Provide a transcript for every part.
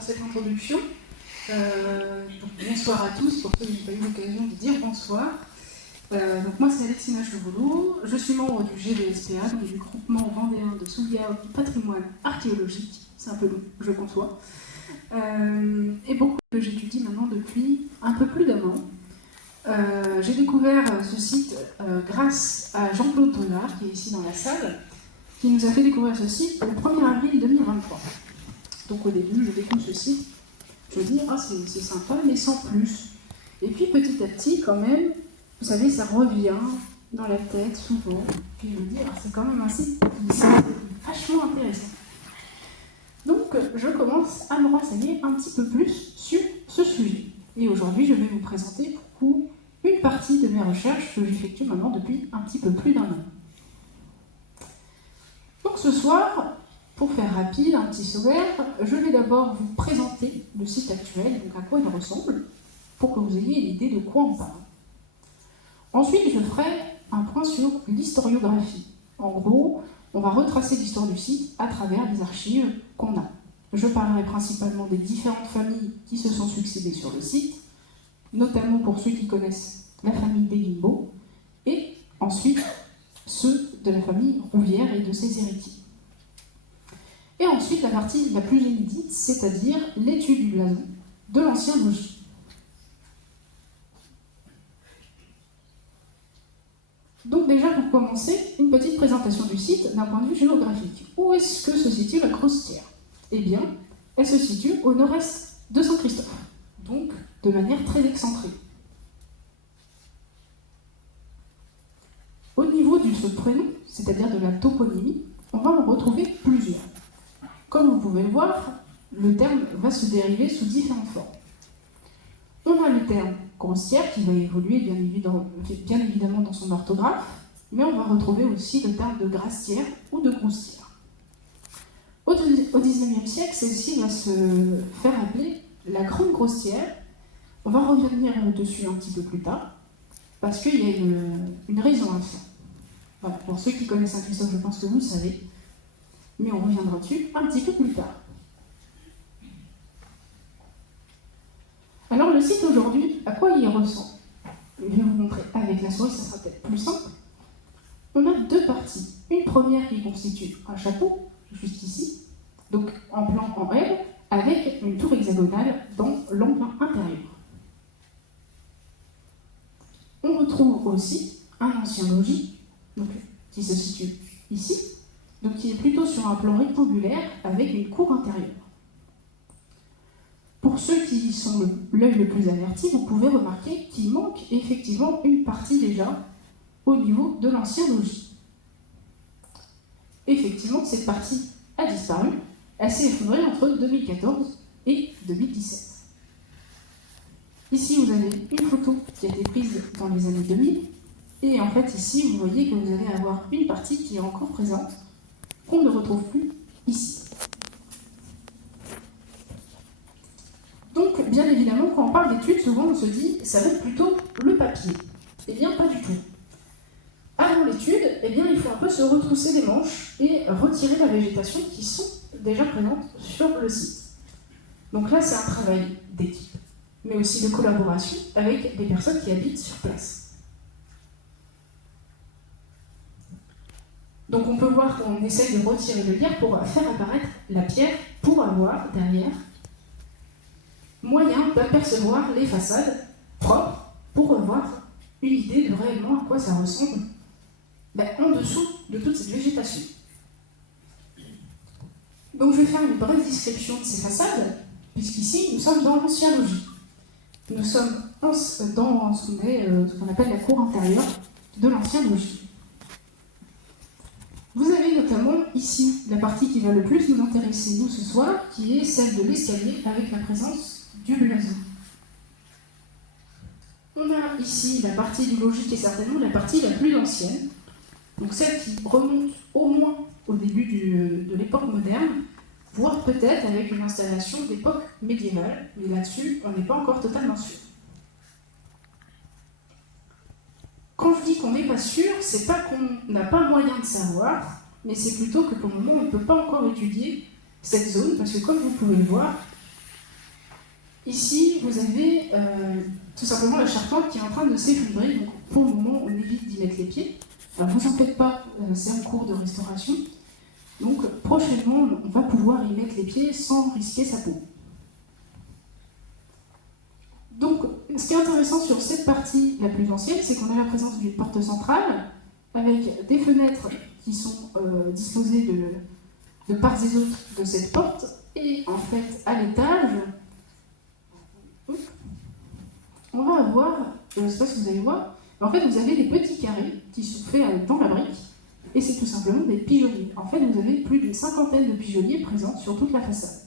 pour cette introduction. Bonsoir à tous, pour ceux qui n'ont pas eu l'occasion de dire bonsoir. Donc moi c'est Alexina Chevauloux, je suis membre du GVSPA, donc du groupement vendéen de sauvegarde du patrimoine archéologique. C'est un peu long, je conçois. Et beaucoup que j'étudie maintenant depuis un peu plus d'1 an. J'ai découvert ce site grâce à Jean-Claude Tonard, qui est ici dans la salle, qui nous a fait découvrir ce site le 1er avril 2023. Donc au début, je découvre ce site, je me dis, ah c'est sympa, mais sans plus. Et puis petit à petit, quand même, vous savez, ça revient dans la tête souvent. Puis je me dis, ah, c'est quand même un site qui semble vachement intéressant. Donc je commence à me renseigner un petit peu plus sur ce sujet. Et aujourd'hui, je vais vous présenter pour vous une partie de mes recherches que j'effectue maintenant depuis un petit peu plus d'1 an. Donc ce soir, pour faire rapide, un petit sommaire, je vais d'abord vous présenter le site actuel, donc à quoi il ressemble, pour que vous ayez une idée de quoi on parle. Ensuite, je ferai un point sur l'historiographie. En gros, on va retracer l'histoire du site à travers les archives qu'on a. Je parlerai principalement des différentes familles qui se sont succédées sur le site, notamment pour ceux qui connaissent la famille des Guimbaud, et ensuite ceux de la famille Rouvière et de ses héritiers. Et ensuite, la partie la plus inédite, c'est-à-dire l'étude du blason de l'ancien logis. Donc déjà, pour commencer, une petite présentation du site d'un point de vue géographique. Où est-ce que se situe la Crostière? Eh bien, elle se situe au nord-est de Saint-Christophe, donc de manière très excentrée. Au niveau du prénom, c'est-à-dire de la toponymie, on va en retrouver plusieurs. Comme vous pouvez le voir, le terme va se dériver sous différentes formes. On a le terme Crostière qui va évoluer bien évidemment dans son orthographe, mais on va retrouver aussi le terme de Grastière ou de Groustière. Au XIXe siècle, celle-ci va se faire appeler la Grande Grostière. On va revenir dessus un petit peu plus tard, parce qu'il y a une raison à ça. Voilà, pour ceux qui connaissent Saint-Christophe, je pense que vous le savez, mais on reviendra dessus un petit peu plus tard. Alors le site aujourd'hui, à quoi il ressemble? Je vais vous montrer avec la souris, ça sera peut-être plus simple. On a deux parties. Une première qui constitue un château, juste ici, donc en plan en L, avec une tour hexagonale dans l'angle intérieur. On retrouve aussi un ancien logis, donc, qui se situe ici, donc qui est plutôt sur un plan rectangulaire avec une cour intérieure. Pour ceux qui sont l'œil le plus averti, vous pouvez remarquer qu'il manque effectivement une partie déjà au niveau de l'ancien logis. Effectivement, cette partie a disparu. Elle s'est effondrée entre 2014 et 2017. Ici, vous avez une photo qui a été prise dans les années 2000. Et en fait, ici, vous voyez que vous allez avoir une partie qui est encore présente, qu'on ne retrouve plus ici. Donc, bien évidemment, quand on parle d'études, souvent on se dit ça va être plutôt le papier. Eh bien, pas du tout. Avant l'étude, eh bien, il faut un peu se retrousser les manches et retirer la végétation qui sont déjà présentes sur le site. Donc là, c'est un travail d'équipe, mais aussi de collaboration avec des personnes qui habitent sur place. Donc on peut voir qu'on essaye de retirer le lierre pour faire apparaître la pierre pour avoir derrière moyen d'apercevoir les façades propres pour avoir une idée de réellement à quoi ça ressemble en dessous de toute cette végétation. Donc je vais faire une brève description de ces façades, puisqu'ici nous sommes dans l'ancien logis. Nous sommes dans ce qu'on appelle la cour intérieure de l'ancien logis. Vous avez notamment ici la partie qui va le plus nous intéresser nous ce soir, qui est celle de l'escalier avec la présence du blason. On a ici la partie du logis qui est certainement la partie la plus ancienne, donc celle qui remonte au moins au début de l'époque moderne, voire peut-être avec une installation d'époque médiévale, mais là-dessus, on n'est pas encore totalement sûr. Quand je dis qu'on n'est pas sûr, c'est pas qu'on n'a pas moyen de savoir, mais c'est plutôt que pour le moment, on ne peut pas encore étudier cette zone, parce que comme vous pouvez le voir, Ici, vous avez tout simplement la charpente qui est en train de s'effondrer. Donc, pour le moment, on évite d'y mettre les pieds. Alors, vous en faites pas, c'est en cours de restauration. Donc, prochainement, on va pouvoir y mettre les pieds sans risquer sa peau. Donc, ce qui est intéressant sur cette partie la plus ancienne, c'est qu'on a la présence d'une porte centrale avec des fenêtres qui sont disposées de part et d'autre de cette porte. Et en fait, à l'étage, on va avoir, je ne sais pas si vous allez voir, mais en fait, vous avez des petits carrés qui sont faits dans la brique, et c'est tout simplement des pigeonniers. En fait, vous avez plus d'une cinquantaine de pigeonniers présents sur toute la façade.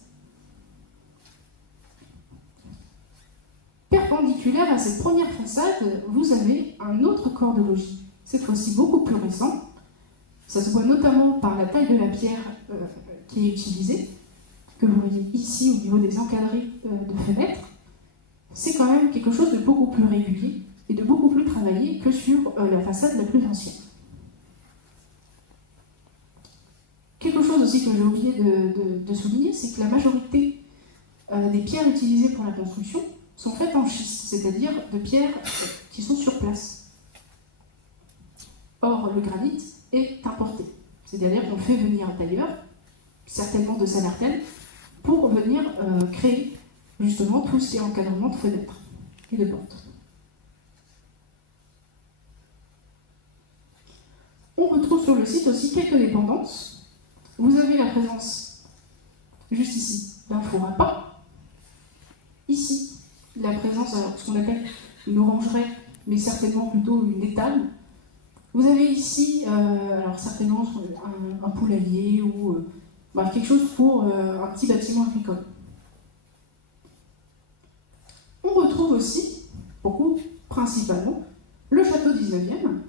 Perpendiculaire à cette première façade, vous avez un autre corps de logis, cette fois-ci beaucoup plus récent. Ça se voit notamment par la taille de la pierre qui est utilisée, que vous voyez ici au niveau des encadrés de fenêtres. C'est quand même quelque chose de beaucoup plus régulier et de beaucoup plus travaillé que sur la façade la plus ancienne. Quelque chose aussi que j'ai oublié de souligner, c'est que la majorité des pierres utilisées pour la construction sont faites en schiste, c'est-à-dire de pierres qui sont sur place. Or, le granit est importé, c'est-à-dire qu'on fait venir d'ailleurs, certainement de Saint-Martin, pour venir créer justement tout ce qui est encadrement de fenêtres et de portes. On retrouve sur le site aussi quelques dépendances. Vous avez la présence, juste ici, d'un four à pain. Ici, la présence, alors, ce qu'on appelle une orangerie, mais certainement plutôt une étable. Vous avez ici, alors certainement un poulailler ou quelque chose pour un petit bâtiment agricole. On retrouve aussi, beaucoup, principalement, le château 19e.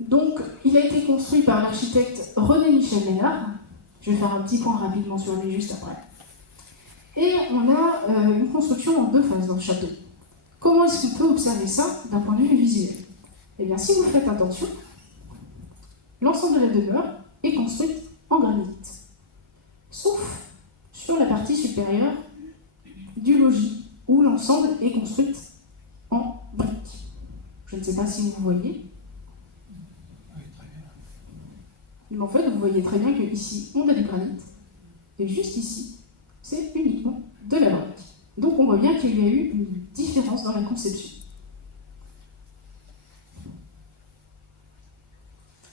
Donc, il a été construit par l'architecte René-Michel Lénard. Je vais faire un petit point rapidement sur lui juste après. Et on a une construction en deux phases dans le château. Comment est-ce qu'on peut observer ça d'un point de vue visuel? Eh bien, si vous faites attention, l'ensemble de la demeure est construite en granit, sauf sur la partie supérieure du logis, où l'ensemble est construit en briques. Je ne sais pas si vous voyez. Oui, très bien. Mais en fait, vous voyez très bien qu'ici, on a du granit, et juste ici, c'est uniquement de la brique. Donc on voit bien qu'il y a eu une différence dans la conception.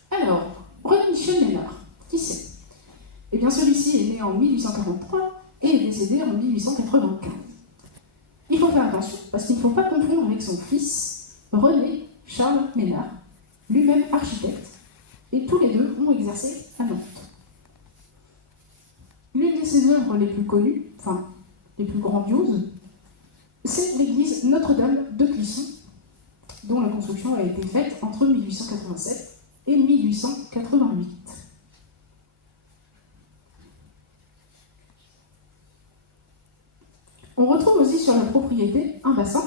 Alors, René-Michel Lénard, qui c'est? Eh bien, celui-ci est né en 1843 et est décédé en 1895. Il faut faire attention, parce qu'il ne faut pas confondre avec son fils, René Charles Ménard, lui-même architecte, et tous les deux ont exercé à Nantes. L'une de ses œuvres les plus connues, enfin, les plus grandioses, c'est l'église Notre-Dame de Clisson, dont la construction a été faite entre 1887 et 1888. On retrouve aussi sur la propriété un bassin.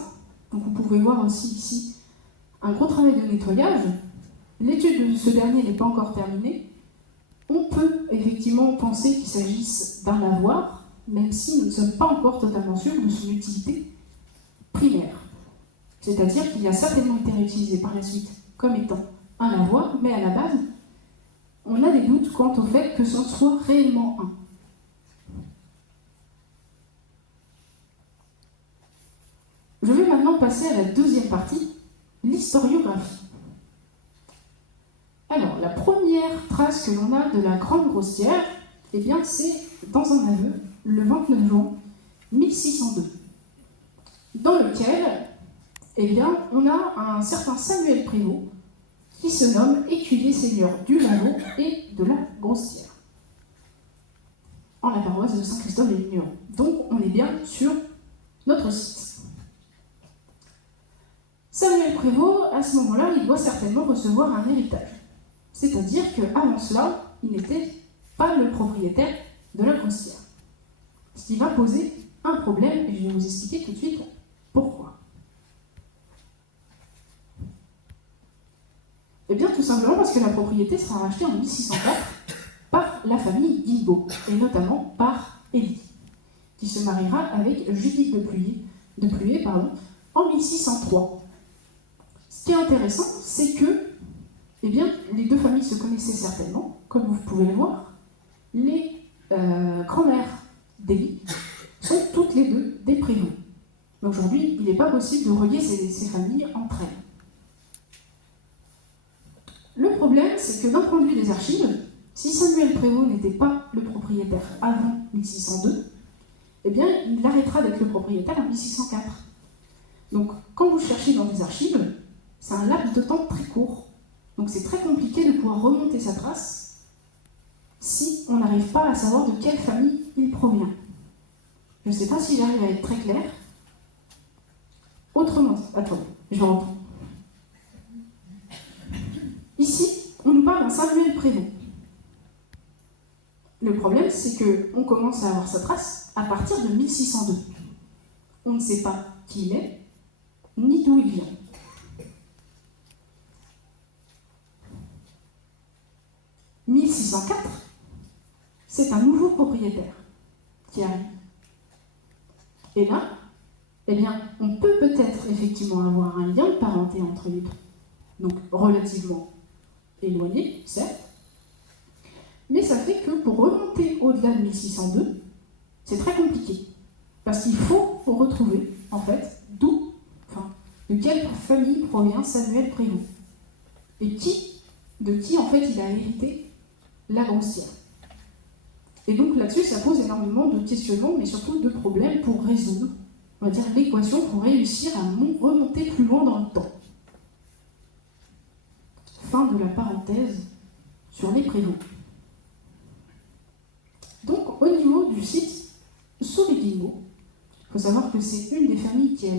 Donc vous pouvez voir aussi ici un gros travail de nettoyage. L'étude de ce dernier n'est pas encore terminée. On peut effectivement penser qu'il s'agisse d'un lavoir, même si nous ne sommes pas encore totalement sûrs de son utilité primaire. C'est-à-dire qu'il a certainement été réutilisé par la suite comme étant un lavoir, mais à la base, on a des doutes quant au fait que ce soit réellement un. Je vais maintenant passer à la deuxième partie, l'historiographie. Alors, la première trace que l'on a de la Grande Grostière, eh bien, c'est dans un aveu, le 29 juin 1602, dans lequel, eh bien, on a un certain Samuel Prévost qui se nomme écuyer seigneur du Lavaux et de la Grostière, en la paroisse de Saint-Christophe-les-Vignerons. Donc, on est bien sur notre site. Samuel Prévost, à ce moment-là, il doit certainement recevoir un héritage. C'est-à-dire qu'avant cela, il n'était pas le propriétaire de la Grostière. Ce qui va poser un problème, et je vais vous expliquer tout de suite pourquoi. Eh bien, tout simplement parce que la propriété sera rachetée en 1604 par la famille Guilbeault, et notamment par Élie, qui qui se mariera avec Judith de Pluet en 1603. Ce qui est intéressant, c'est que eh bien, les deux familles se connaissaient certainement, comme vous pouvez le voir. Les grand-mères d'Élie sont toutes les deux des prévôts. Mais aujourd'hui, il n'est pas possible de relier ces familles entre elles. Le problème, c'est que d'un point de vue des archives, si Samuel Prévost n'était pas le propriétaire avant 1602, eh bien, il arrêtera d'être le propriétaire en 1604. Donc, quand vous cherchez dans des archives, c'est un laps de temps très court. Donc, c'est très compliqué de pouvoir remonter sa trace si on n'arrive pas à savoir de quelle famille il provient. Je ne sais pas si j'arrive à être très claire. Autrement dit, attendez, je vais reprendre. Ici, on nous parle d'un Samuel Prévost. Le problème, c'est qu'on commence à avoir sa trace à partir de 1602. On ne sait pas qui il est, ni d'où il vient. « 1604, c'est un nouveau propriétaire qui arrive. Et là, eh bien, on peut peut-être effectivement avoir un lien de parenté entre les deux. Donc, relativement éloigné, certes, mais ça fait que pour remonter au-delà de 1602, c'est très compliqué. Parce qu'il faut retrouver, en fait, de quelle famille provient Samuel Prévost. Et de qui, en fait, il a hérité la grossière. Et donc là-dessus, ça pose énormément de questionnements, mais surtout de problèmes pour résoudre, on va dire, l'équation pour réussir à remonter plus loin dans le temps. Fin de la parenthèse sur les Prévost. Donc, au niveau du site Souris-Guillemot, il faut savoir que c'est une des familles qui a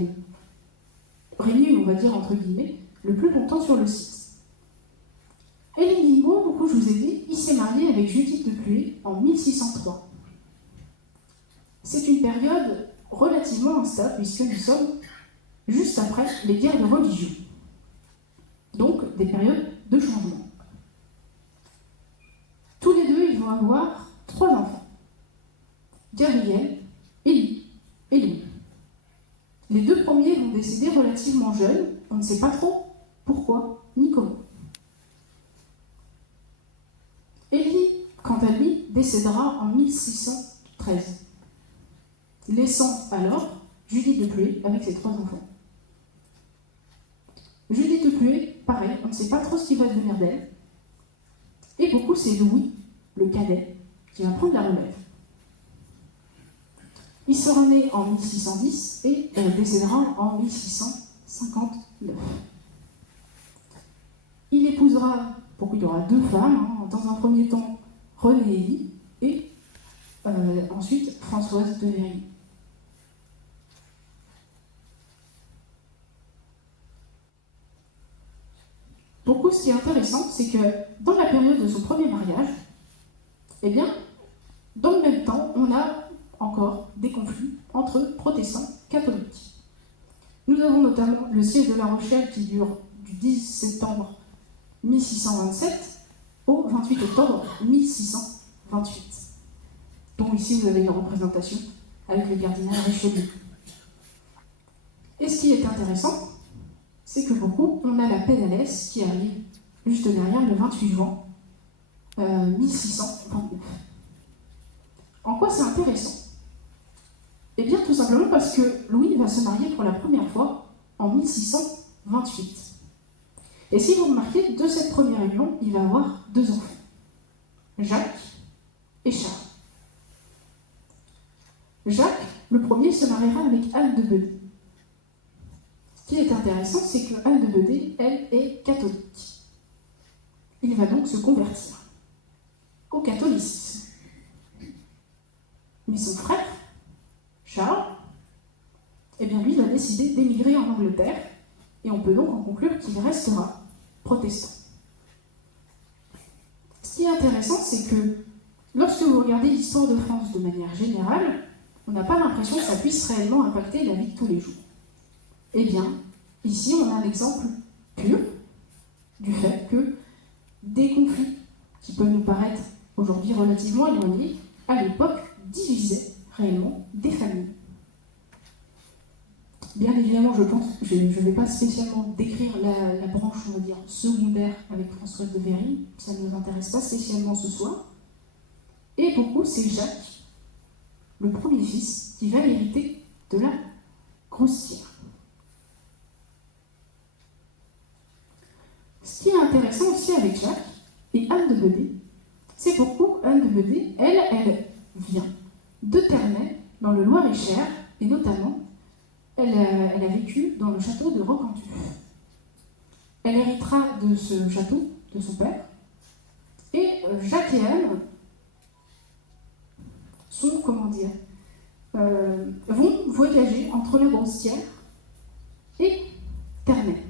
régné, on va dire, entre guillemets, le plus longtemps sur le site. Élie Guillemot, beaucoup je vous ai dit, il s'est marié avec Judith de Pluet en 1603. C'est une période relativement instable, puisque nous sommes juste après les guerres de religion. Donc, des périodes de changement. Tous les deux, ils vont avoir 3 enfants. Gabriel, Élie et Louis. Les 2 premiers vont décéder relativement jeunes, on ne sait pas trop pourquoi ni comment. Élie, quant à lui, décédera en 1613, laissant alors Judith de Pluet avec ses 3 enfants. Judith de Pluet, pareil, on ne sait pas trop ce qui va devenir d'elle. Et beaucoup, c'est Louis, le cadet, qui va prendre la relève. Il sera né en 1610 et décédera en 1659. Il épousera, pourquoi il y aura 2 femmes, dans un premier temps Renée Élie et ensuite Françoise de Véry. Beaucoup, ce qui est intéressant, c'est que dans la période de son premier mariage, eh bien, dans le même temps, on a encore des conflits entre protestants et catholiques. Nous avons notamment le siège de La Rochelle qui dure du 10 septembre 1627 au 28 octobre 1628, dont ici vous avez une représentation avec le cardinal Richelieu. Et ce qui est intéressant, c'est que beaucoup, on a la paix d'Alès qui arrive juste derrière le 28 juin 1629. En quoi c'est intéressant? Eh bien, tout simplement parce que Louis va se marier pour la première fois en 1628. Et si vous remarquez, de cette première union, il va avoir 2 enfants, Jacques et Charles. Jacques, le premier, se mariera avec Anne de Bedée. Ce qui est intéressant, c'est que Anne de Bedée, elle, est catholique. Il va donc se convertir au catholicisme. Mais son frère, Charles, eh bien lui va décider d'émigrer en Angleterre, et on peut donc en conclure qu'il restera protestant. Ce qui est intéressant, c'est que lorsque vous regardez l'histoire de France de manière générale, on n'a pas l'impression que ça puisse réellement impacter la vie de tous les jours. Eh bien, ici, on a un exemple pur du fait que des conflits qui peuvent nous paraître aujourd'hui relativement éloignés, à l'époque, divisaient réellement des familles. Bien évidemment, je ne vais pas spécialement décrire la branche, on va dire, secondaire avec Françoise de Véry, ça ne nous intéresse pas spécialement ce soir. Et beaucoup, c'est Jacques, le premier fils, qui va hériter de la Grostière. Ce qui est intéressant aussi avec Jacques et Anne de Bedée, c'est beaucoup Anne de Bedée, elle vient de Ternay, dans le Loir-et-Cher, et notamment, elle a vécu dans le château de Roquentu. Elle héritera de ce château, de son père, et Jacques et Anne sont, vont voyager entre la Grostière et Ternay.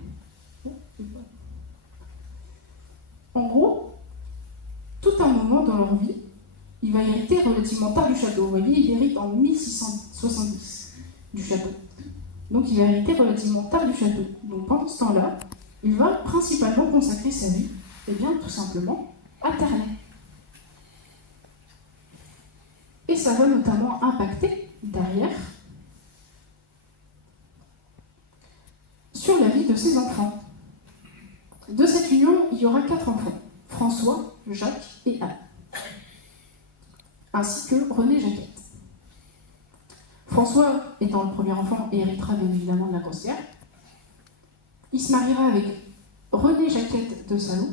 En gros, tout un moment dans leur vie, il va hériter relativement tard du château. Vous voyez, il hérite en 1670 du château. Donc il va hériter relativement tard du château. Donc pendant ce temps-là, il va principalement consacrer sa vie, tout simplement, à Ternay. Et ça va notamment impacter, derrière, sur la vie de ses enfants. De cette union, il y aura 4 enfants, François, Jacques et Anne, ainsi que René Jacquette. François, étant le premier enfant, héritera bien évidemment de la Grostière. Il se mariera avec René Jacquette de Salon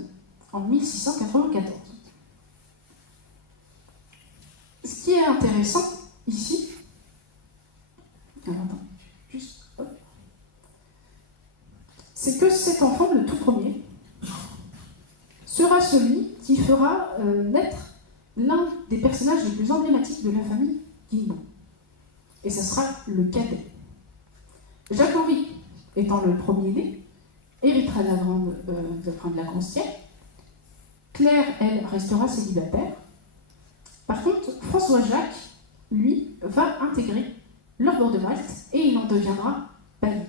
en 1694. Ce qui est intéressant ici, c'est que cet enfant, le tout premier, sera celui qui fera naître l'un des personnages les plus emblématiques de la famille Guilbault. Et ce sera le cadet. Jacques-Henri, étant le premier-né, héritera de la Grostière. Claire, elle, restera célibataire. Par contre, François-Jacques, lui, va intégrer l'ordre de Malte et il en deviendra bailli.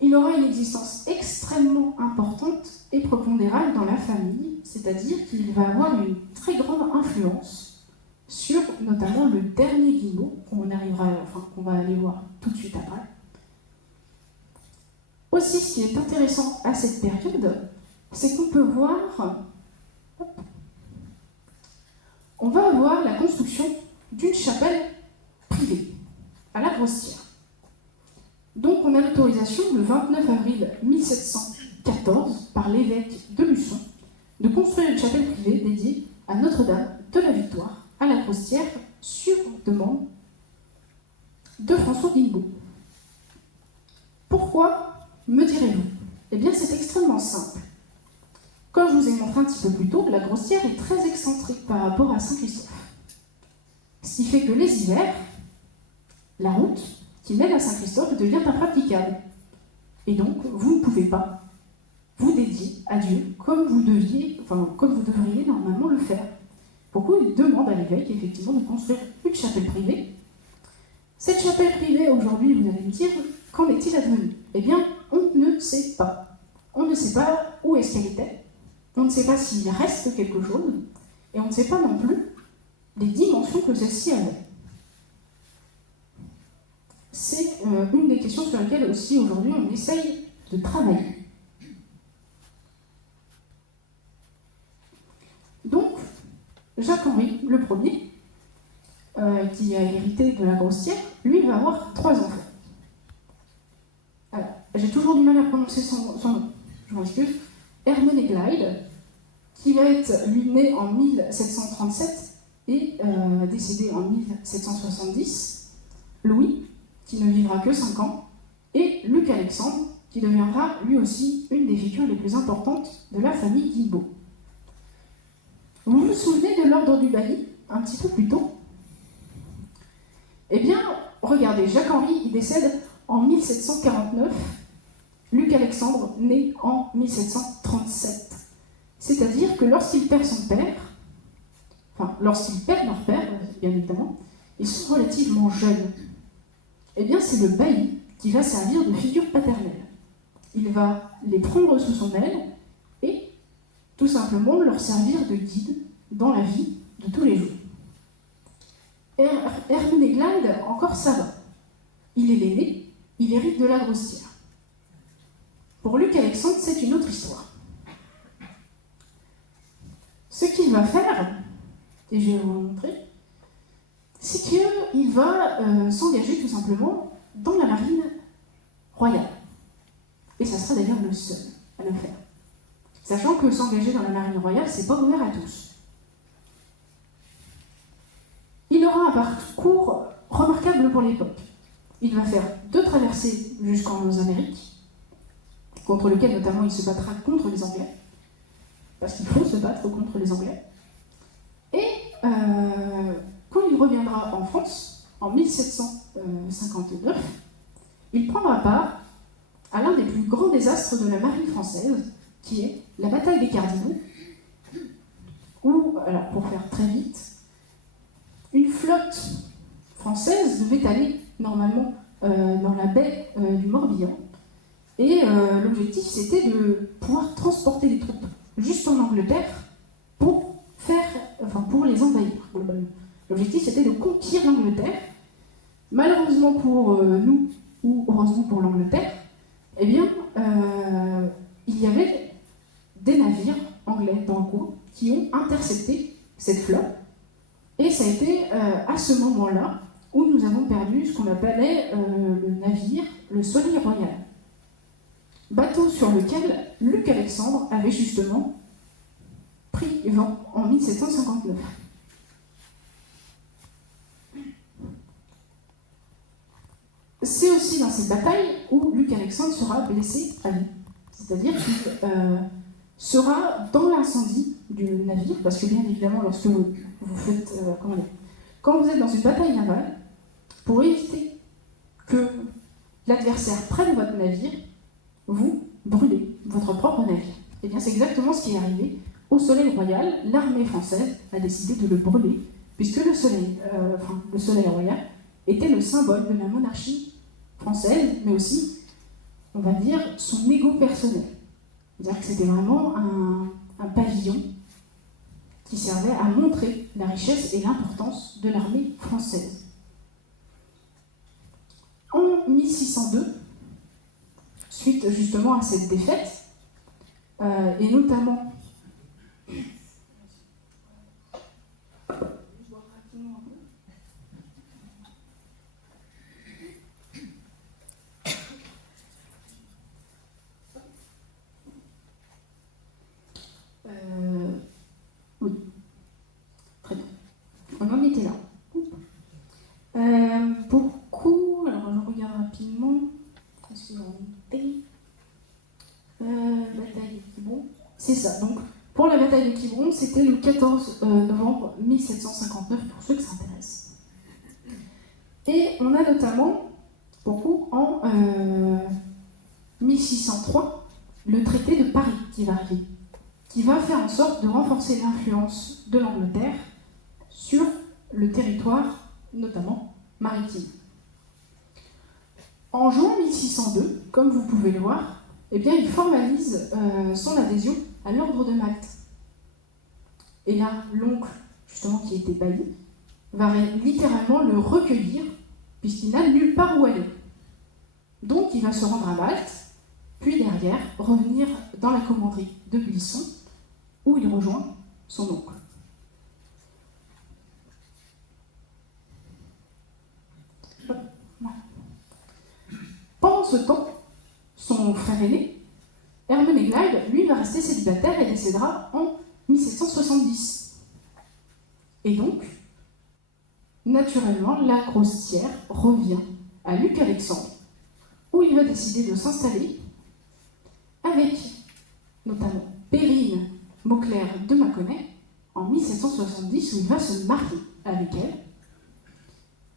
Il aura une existence extrêmement importante et prépondérale dans la famille, c'est-à-dire qu'il va avoir une très grande influence sur notamment le dernier Guilbault, qu'on va aller voir tout de suite après. Aussi, ce qui est intéressant à cette période, c'est qu'on peut voir, on va avoir la construction d'une chapelle privée à la Grostière. Donc on a l'autorisation le 29 avril 1714 par l'évêque de Luçon de construire une chapelle privée dédiée à Notre-Dame de la Victoire à la Grostière sur demande de François Guilbault. Pourquoi, me direz-vous? Eh bien c'est extrêmement simple. Comme je vous ai montré un petit peu plus tôt, la Grostière est très excentrique par rapport à Saint-Christophe. Ce qui fait que les hivers, la route qui mène à Saint-Christophe devient impraticable. Et donc, vous ne pouvez pas vous dédier à Dieu comme vous devriez normalement le faire. Pourquoi il demande à l'évêque, effectivement, de construire une chapelle privée. Cette chapelle privée, aujourd'hui, vous allez me dire, qu'en est-il advenu? Eh bien, on ne sait pas. On ne sait pas où est-ce qu'elle était. On ne sait pas s'il reste quelque chose. Et on ne sait pas non plus les dimensions que celle-ci avait. C'est une des questions sur lesquelles aussi aujourd'hui on essaye de travailler. Donc, Jacques-Henri, le premier, qui a hérité de la Grostière, lui va avoir 3 enfants. Alors, j'ai toujours du mal à prononcer son nom, je m'en excuse. Hermenegilde, qui va être, lui, né en 1737 et décédé en 1770. Louis, qui ne vivra que 5 ans, et Luc-Alexandre, qui deviendra lui aussi une des figures les plus importantes de la famille Guilbault. Vous vous souvenez de l'ordre du bailli, un petit peu plus tôt? Eh bien, regardez, Jacques-Henri, il décède en 1749, Luc-Alexandre né en 1737. C'est-à-dire que lorsqu'il perd son père, lorsqu'ils perdent leur père, bien évidemment, ils sont relativement jeunes. Eh bien, c'est le bailli qui va servir de figure paternelle. Il va les prendre sous son aile et tout simplement leur servir de guide dans la vie de tous les jours. Ermenegilde, encore ça va. Il est l'aîné, il hérite de la grossière. Pour Luc Alexandre, c'est une autre histoire. Ce qu'il va faire, et je vais vous le montrer, c'est qu'il va s'engager tout simplement dans la marine royale. Et ça sera d'ailleurs le seul à le faire. Sachant que s'engager dans la marine royale, c'est pas ouvert à tous. Il aura un parcours remarquable pour l'époque. Il va faire 2 traversées jusqu'en Amérique, contre lesquelles notamment il se battra contre les Anglais, parce qu'il faut se battre contre les Anglais. Et quand il reviendra en France, en 1759, il prendra part à l'un des plus grands désastres de la marine française, qui est la bataille des Cardinaux, où, alors pour faire très vite, une flotte française devait aller normalement dans la baie du Morbihan, et l'objectif c'était de pouvoir transporter les troupes juste en Angleterre pour les envahir globalement. L'objectif c'était de conquérir l'Angleterre. Malheureusement pour nous, ou heureusement pour l'Angleterre, eh bien, il y avait des navires anglais dans le coin qui ont intercepté cette flotte. Et ça a été à ce moment-là où nous avons perdu ce qu'on appelait le navire, le Soleil Royal. Bateau sur lequel Luc Alexandre avait justement pris vent en 1759. C'est aussi dans cette bataille où Luc Alexandre sera blessé à vie. C'est-à-dire qu'il sera dans l'incendie du navire, parce que bien évidemment, lorsque vous faites... quand vous êtes dans une bataille navale, pour éviter que l'adversaire prenne votre navire, vous brûlez votre propre navire. Et bien c'est exactement ce qui est arrivé au Soleil Royal. L'armée française a décidé de le brûler, puisque le Soleil Royal était le symbole de la monarchie française, mais aussi, on va dire, son ego personnel. C'est-à-dire que c'était vraiment un pavillon qui servait à montrer la richesse et l'importance de l'armée française. En 1602, suite justement à cette défaite, et notamment... Oui, très bien. On en était là. Beaucoup, alors je regarde rapidement. Est-ce que j'en étais bataille de Quiberon. C'est ça. Donc, pour la bataille de Quiberon, c'était le 14 novembre 1759, pour ceux que ça intéresse. Et on a notamment, beaucoup, en 1603, le traité de Paris qui va arriver, qui va faire en sorte de renforcer l'influence de l'Angleterre sur le territoire, notamment maritime. En juin 1602, comme vous pouvez le voir, eh bien, il formalise son adhésion à l'ordre de Malte. Et là, l'oncle, justement, qui était bailli, va littéralement le recueillir, puisqu'il n'a nulle part où aller. Donc, il va se rendre à Malte, puis derrière, revenir dans la commanderie de Buisson, où il rejoint son oncle. Pendant ce temps, son frère aîné, Ermenegilde, lui, va rester célibataire et décédera en 1770. Et donc, naturellement, la Grossière revient à Luc Alexandre, où il va décider de s'installer avec notamment Perrine Mauclerc de Mâconnais en 1770, où il va se marier avec elle.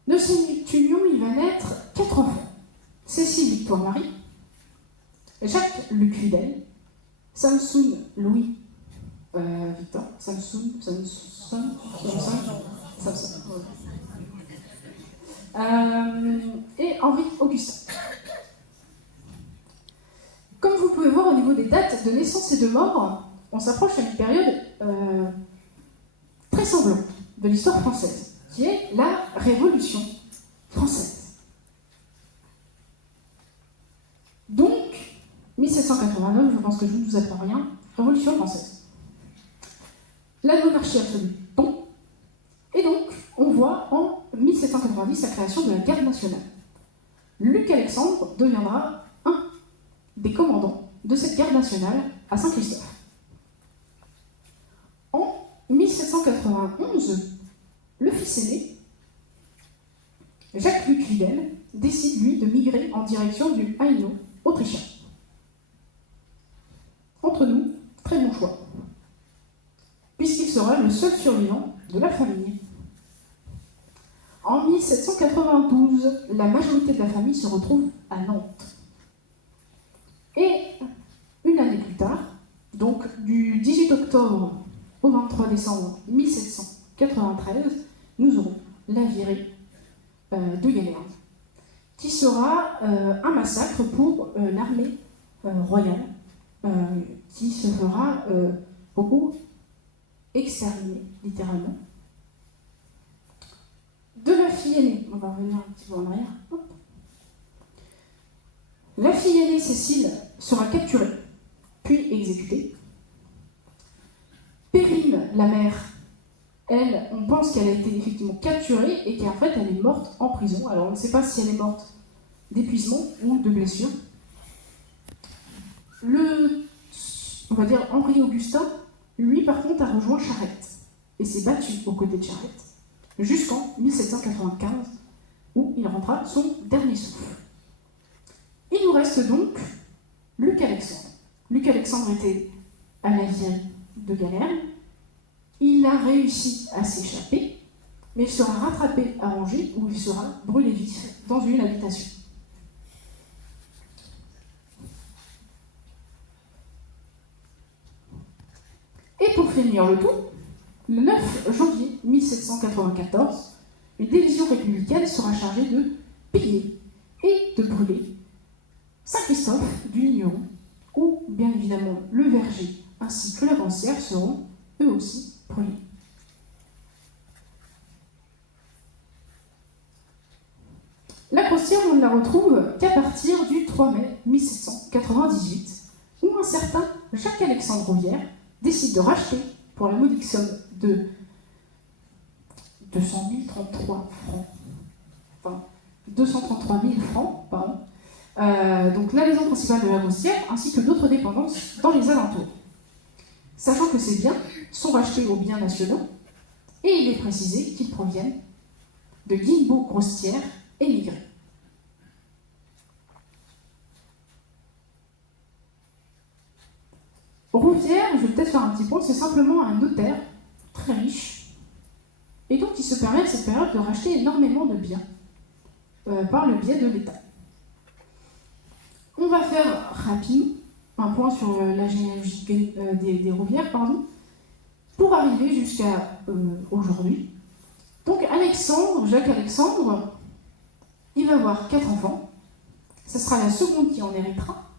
De cette union, il va naître 4 enfants. Cécile Victoire-Marie, Jacques Lucudel, Samson Louis Victor, Samson, et Henri Augustin. Comme vous pouvez voir au niveau des dates de naissance et de mort, on s'approche à une période très sanglante de l'histoire française. qui est la Révolution française. Donc, 1789, je pense que je ne vous apprends rien, Révolution française. La monarchie absolue, bon. Et donc, on voit en 1790 la création de la garde nationale. Luc-Alexandre deviendra un des commandants de cette garde nationale à Saint-Christophe. En 1791, le fils aîné, Jacques-Luc Fidèle, décide, lui, de migrer en direction du Hainaut autrichien. Entre nous, très bon choix, puisqu'il sera le seul survivant de la famille. En 1792, la majorité de la famille se retrouve à Nantes. Et une année plus tard, donc du 18 octobre au 23 décembre 1793, nous aurons la virée de Galerne, qui sera un massacre pour l'armée royale, qui se fera beaucoup exterminer, littéralement. De la fille aînée, on va revenir un petit peu en arrière. Hop. La fille aînée, Cécile, sera capturée, puis exécutée. Perrine, la mère, elle, on pense qu'elle a été effectivement capturée et qu'en fait elle est morte en prison. Alors on ne sait pas si elle est morte d'épuisement ou de blessure. On va dire Henri Augustin, lui par contre a rejoint Charette et s'est battu aux côtés de Charette jusqu'en 1795 où il rentra son dernier souffle. Il nous reste donc Luc-Alexandre. Luc-Alexandre était à la virée de Galerne. Il a réussi à s'échapper, mais il sera rattrapé à Angers où il sera brûlé vif dans une habitation. Et pour finir le tout, le 9 janvier 1794, une division républicaine sera chargée de piller et de brûler Saint-Christophe du Ligneron, où bien évidemment le verger ainsi que la Grossière seront eux aussi brûlés. La Grossière, on ne la retrouve qu'à partir du 3 mai 1798, où un certain Jacques-Alexandre Rouvière décide de racheter pour la modique somme de 233 francs, enfin 233 000 francs, pardon, donc la maison principale de la Grossière, ainsi que d'autres dépendances dans les alentours. Sachant que ces biens sont rachetés aux biens nationaux, et il est précisé qu'ils proviennent de Guilbeault-Grostière émigrés. Rouvière, je vais peut-être faire un petit point, c'est simplement un notaire très riche, et donc il se permet à cette période de racheter énormément de biens par le biais de l'État. On va faire rapidement un point sur la généalogie des Rouvières, pour arriver jusqu'à aujourd'hui. Donc Alexandre, Jacques-Alexandre, il va avoir 4 enfants. Ce sera la seconde qui en héritera,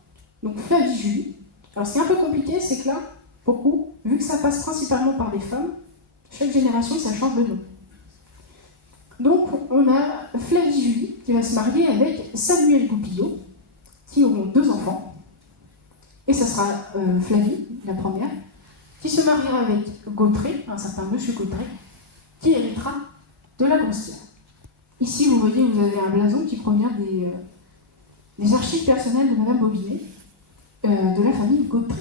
donc Flavie-Julie. Alors ce qui est un peu compliqué, c'est que là, beaucoup, vu que ça passe principalement par des femmes, chaque génération, ça change de nom. Donc on a Flavie-Julie qui va se marier avec Samuel Goupillot, qui auront 2 enfants. Et ça sera Flavie, la première, qui se mariera avec Gautré, un certain monsieur Gautré, qui héritera de la Grossière. Ici, vous voyez, vous avez un blason qui provient des archives personnelles de Madame Bobinet, de la famille Gautré.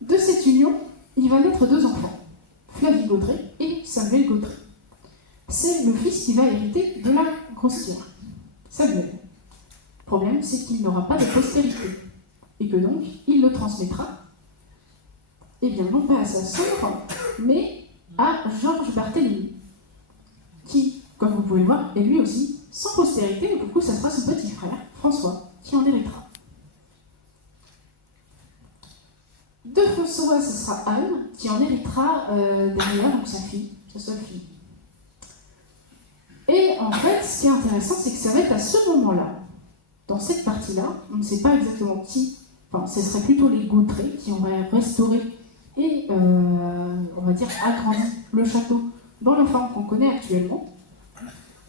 De cette union, il va naître 2 enfants, Flavie Gautré et Samuel Gautré. C'est le fils qui va hériter de la Grossière, Samuel. Le problème, c'est qu'il n'aura pas de postérité, et que donc, il le transmettra, eh bien, non pas à sa sœur, mais à Georges Barthélemy, qui, comme vous pouvez le voir, est lui aussi sans postérité, et du coup, ça sera son petit frère, François, qui en héritera. De François, ce sera Anne, qui en héritera derrière, donc sa fille, sa seule fille. Et en fait, ce qui est intéressant, c'est que ça va être à ce moment-là, dans cette partie-là, on ne sait pas exactement qui, enfin, ce serait plutôt les Gautré qui auraient restauré et, on va dire, agrandi le château dans la forme qu'on connaît actuellement.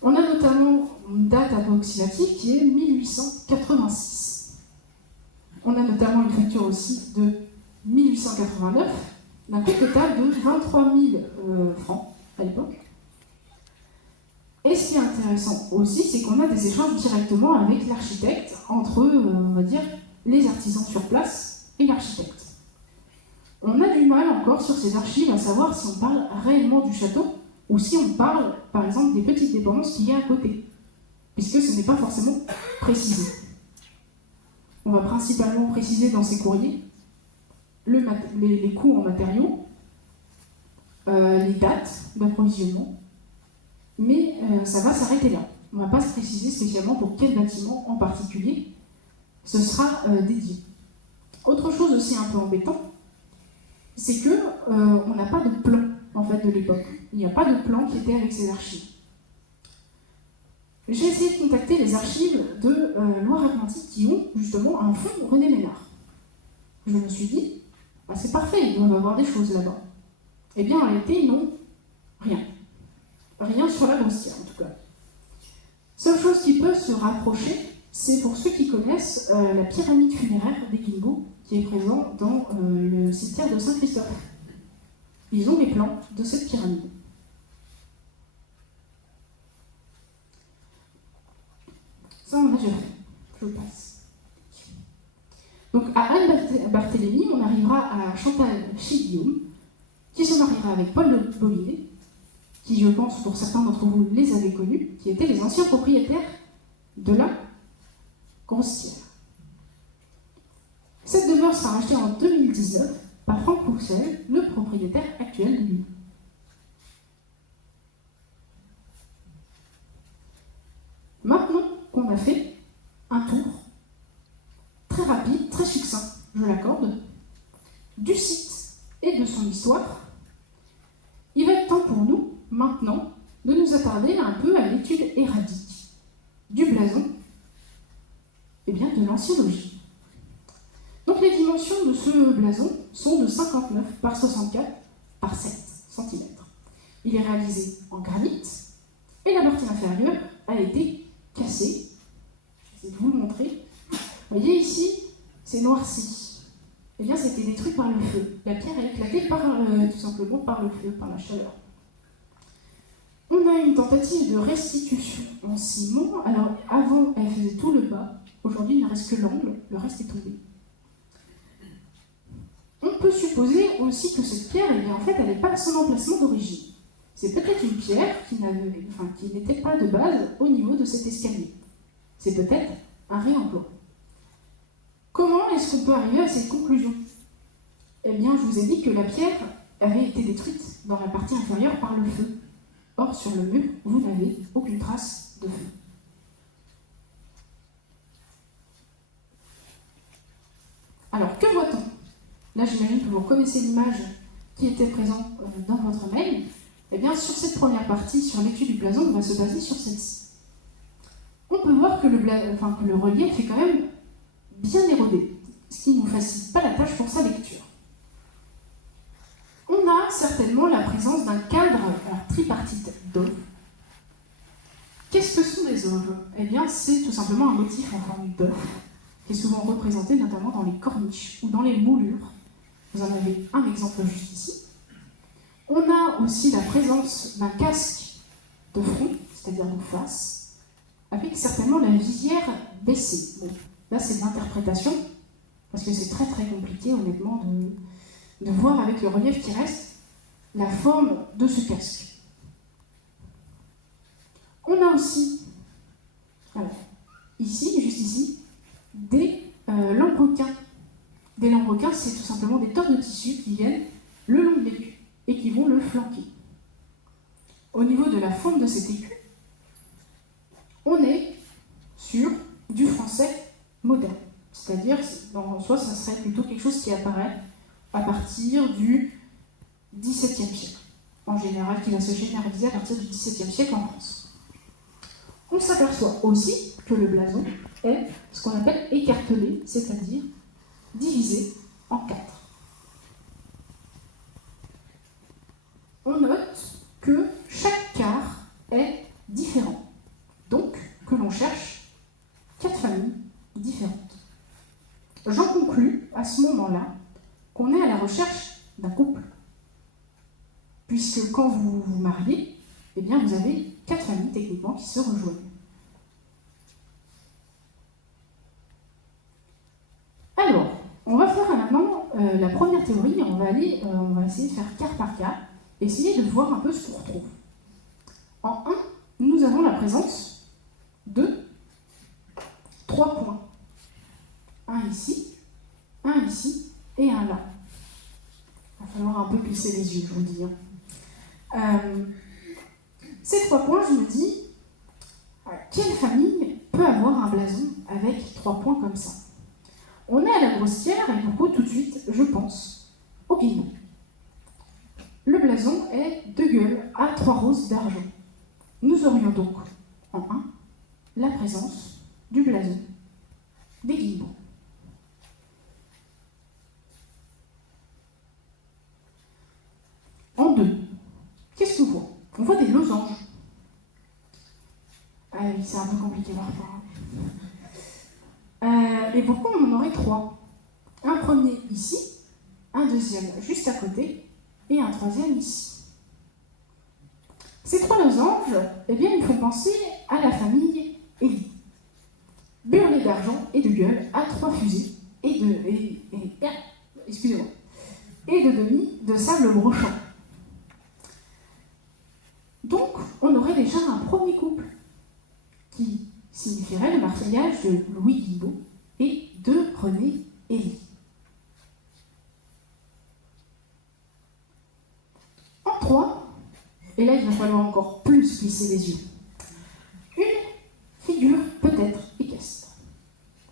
On a notamment une date approximative qui est 1886. On a notamment une facture aussi de 1889, d'un coût total de 23 000 francs à l'époque. Et ce qui est intéressant aussi, c'est qu'on a des échanges directement avec l'architecte, entre, on va dire, les artisans sur place et l'architecte. On a du mal encore sur ces archives à savoir si on parle réellement du château ou si on parle, par exemple, des petites dépendances qu'il y a à côté, puisque ce n'est pas forcément précisé. On va principalement préciser dans ces courriers les coûts en matériaux, les dates d'approvisionnement, mais ça va s'arrêter là. On ne va pas se préciser spécialement pour quel bâtiment en particulier ce sera dédié. Autre chose aussi un peu embêtant, c'est que on n'a pas de plan en fait de l'époque. Il n'y a pas de plan qui était avec ces archives. J'ai essayé de contacter les archives de Loire-Atlantique qui ont justement un fonds René Ménard. Je me suis dit, bah, c'est parfait, ils doivent avoir des choses là-bas. Eh bien, en réalité, non, rien. Rien sur la Grostière, en tout cas. Seule chose qui peut se rapprocher, c'est pour ceux qui connaissent la pyramide funéraire des Guilbeault, qui est présente dans le cimetière de Saint-Christophe. Ils ont les plans de cette pyramide. Ça, on a déjà fait. Je passe. Donc, à Anne-Barthélemy, on arrivera à Chantal chez Guillaume, qui se mariera avec Paul de Beaulinet, qui, je pense, pour certains d'entre vous, les avez connus, qui étaient les anciens propriétaires de la Grostière. Cette demeure sera rachetée en 2019 par Franck Poussel, le propriétaire actuel de l'île. Maintenant qu'on a fait un tour très rapide, très succinct, je l'accorde, du site et de son histoire, il va être temps pour nous, maintenant, de nous attarder un peu à l'étude héraldique du blason et bien de l'ancien logis. Donc les dimensions de ce blason sont de 59 par 64 par 7 cm. Il est réalisé en granit et la partie inférieure a été cassée. Je vais vous le montrer. Vous voyez ici, c'est noirci. Eh bien, c'était détruit par le feu. La pierre est éclatée tout simplement par le feu, par la chaleur. On a une tentative de restitution en ciment. Alors, avant, elle faisait tout le bas. Aujourd'hui, il ne reste que l'angle. Le reste est tombé. On peut supposer aussi que cette pierre, eh bien, en fait, elle n'est pas à son emplacement d'origine. C'est peut-être une pierre qui n'était pas de base au niveau de cet escalier. C'est peut-être un réemploi. Comment est-ce qu'on peut arriver à cette conclusion? Eh bien, je vous ai dit que la pierre avait été détruite dans la partie inférieure par le feu. Or, sur le mur, vous n'avez aucune trace de feu. Alors, que voit-on? Là, j'imagine que vous connaissez l'image qui était présente dans votre mail. Eh bien, sur cette première partie, sur l'étude du blason, on va se baser sur celle-ci. On peut voir que le relief est quand même bien érodé, ce qui ne nous facilite pas la tâche pour sa lecture. On a certainement la présence d'un cadre tripartite d'oves. Qu'est-ce que sont des oves? Eh bien, c'est tout simplement un motif en forme d'œuf, qui est souvent représenté notamment dans les corniches ou dans les moulures. Vous en avez un exemple juste ici. On a aussi la présence d'un casque de front, c'est-à-dire de face, avec certainement la visière baissée. Bon, là, c'est de l'interprétation, parce que c'est très très compliqué, honnêtement, de voir avec le relief qui reste la forme de ce casque. On a aussi, alors, ici, juste ici, des lambrequins. Des lambrequins, c'est tout simplement des torts de tissu qui viennent le long de l'écu et qui vont le flanquer. Au niveau de la forme de cet écu, on est sur du français moderne. C'est-à-dire, en soi, ça serait plutôt quelque chose qui apparaît à partir du XVIIe siècle. En général, qui va se généraliser à partir du XVIIe siècle en France. On s'aperçoit aussi que le blason est ce qu'on appelle écartelé, c'est-à-dire divisé en 4. on note que chaque quart est différent. Donc, que l'on cherche 4 familles différentes. J'en conclus à ce moment-là qu'on est à la recherche d'un couple. Puisque quand vous vous mariez, eh bien vous avez 4 familles techniquement qui se rejoignent. Alors, on va faire maintenant la première théorie, on va essayer de faire quart par quart, essayer de voir un peu ce qu'on retrouve. En 1, nous avons la présence de 3 points. Un ici et un là. Il va falloir un peu plisser les yeux, je vous le dis. Ces 3 points, je me dis, quelle famille peut avoir un blason avec 3 points comme ça? On est à la grossière et pourquoi tout de suite, je pense au guillemot. Le blason est 2 gueules à 3 roses d'argent. Nous aurions donc, en 1, la présence du blason des guillemots. En 2, qu'est-ce qu'on voit? On voit des losanges. Ah oui, c'est un peu compliqué parfois. Et pourquoi on en aurait 3? Un premier ici, un deuxième juste à côté, et un troisième ici. Ces 3 losanges, eh bien, ils font penser à la famille Élie. Burlé d'argent et de gueule à 3 fusées, et de demi de sable brochant. Donc, on aurait déjà un premier couple qui signifierait le mariage de Louis Guilbault et de René Élie. En 3, et là il va falloir encore plus plisser les yeux, une figure peut-être équestre,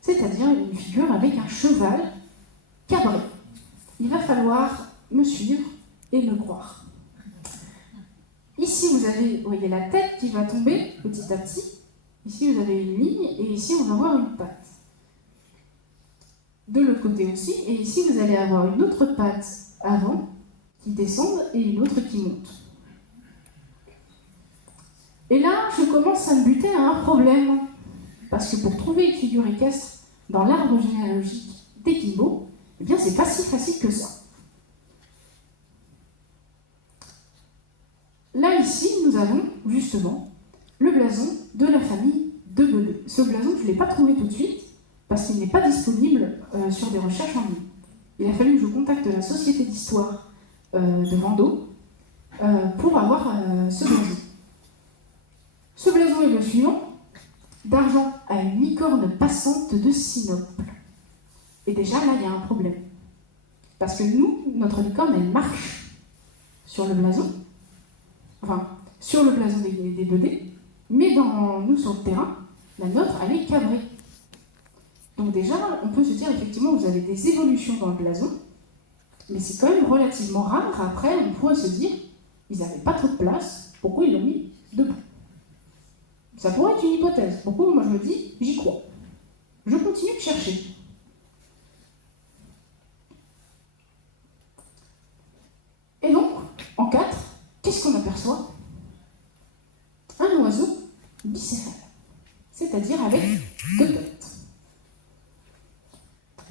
c'est-à-dire une figure avec un cheval cabré. Il va falloir me suivre et me croire. Ici, vous voyez la tête qui va tomber petit à petit. Ici, vous avez une ligne, et ici, on va avoir une patte. De l'autre côté aussi, et ici, vous allez avoir une autre patte avant qui descend et une autre qui monte. Et là, je commence à me buter à un problème. Parce que pour trouver une figure équestre dans l'arbre généalogique des Guilbault, eh bien, c'est pas si facile que ça. Là, ici, nous avons justement le blason de la famille de Bedeux. Ce blason, je ne l'ai pas trouvé tout de suite, parce qu'il n'est pas disponible sur des recherches en ligne. Il a fallu que je contacte la Société d'Histoire de Vendeau pour avoir ce blason. Ce blason est le suivant, d'argent à une licorne passante de sinople. Et déjà, là, il y a un problème. Parce que nous, notre licorne, elle marche sur le blason, sur le blason des Bedets, mais nous, sur le terrain, la nôtre, elle est cabrée. Donc déjà, on peut se dire, effectivement, vous avez des évolutions dans le blason, mais c'est quand même relativement rare. Après, on pourrait se dire, ils n'avaient pas trop de place, pourquoi ils l'ont mis debout? Ça pourrait être une hypothèse. Pourquoi moi je me dis, j'y crois. Je continue de chercher. Et donc, en 4, qu'est-ce qu'on aperçoit? Un oiseau bicéphale, c'est-à-dire avec 2 têtes.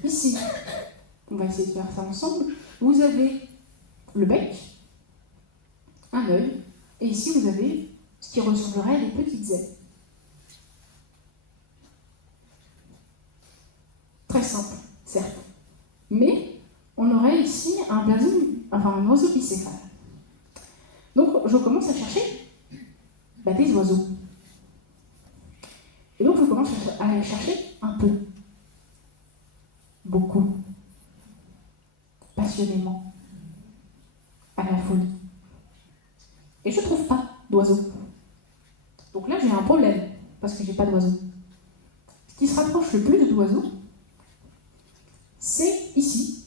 Ici, on va essayer de faire ça ensemble, vous avez le bec, un œil, et ici vous avez ce qui ressemblerait à des petites ailes. Très simple, certes. Mais on aurait ici un oiseau bicéphale. Donc je commence à chercher des oiseaux. Et donc je commence à les chercher un peu. Beaucoup. Passionnément. À la folie. Et je ne trouve pas d'oiseau. Donc là j'ai un problème, parce que j'ai pas d'oiseau. Ce qui se rapproche le plus d'oiseaux, c'est ici,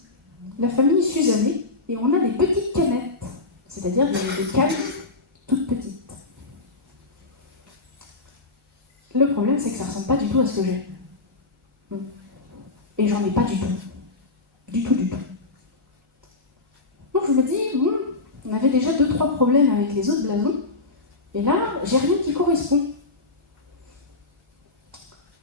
la famille Susanée, et on a des petites canettes, c'est-à-dire des cannes toutes petites. Le problème, c'est que ça ne ressemble pas du tout à ce que j'ai. Et j'en ai pas du tout. Du tout. Donc je me dis, on avait déjà 2-3 problèmes avec les autres blasons, et là, j'ai rien qui correspond.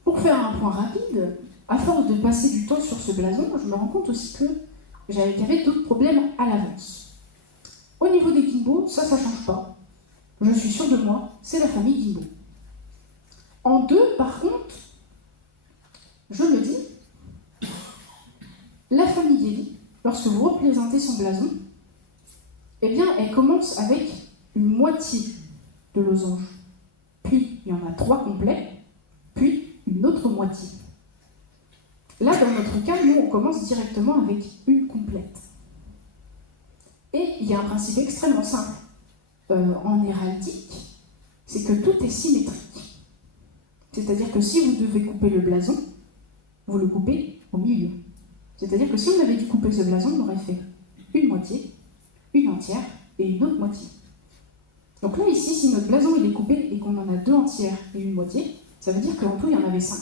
Pour faire un point rapide, à force de passer du temps sur ce blason, je me rends compte aussi qu'il y avait d'autres problèmes à l'avance. Au niveau des Guimbaud, ça ne change pas. Je suis sûre de moi, c'est la famille Guimbaud. En deux, par contre, je me dis, la famille Guély, lorsque vous représentez son blason, eh bien, elle commence avec une moitié de losange. Puis, il y en a 3 complets, puis une autre moitié. Là, dans notre cas, nous, on commence directement avec une complète. Et il y a un principe extrêmement simple en héraldique, c'est que tout est symétrique. C'est-à-dire que si vous devez couper le blason, vous le coupez au milieu. C'est-à-dire que si on avait dû couper ce blason, on aurait fait une moitié, une entière et une autre moitié. Donc là, ici, si notre blason il est coupé et qu'on en a 2 entières et une moitié, ça veut dire qu'en tout, il y en avait 5.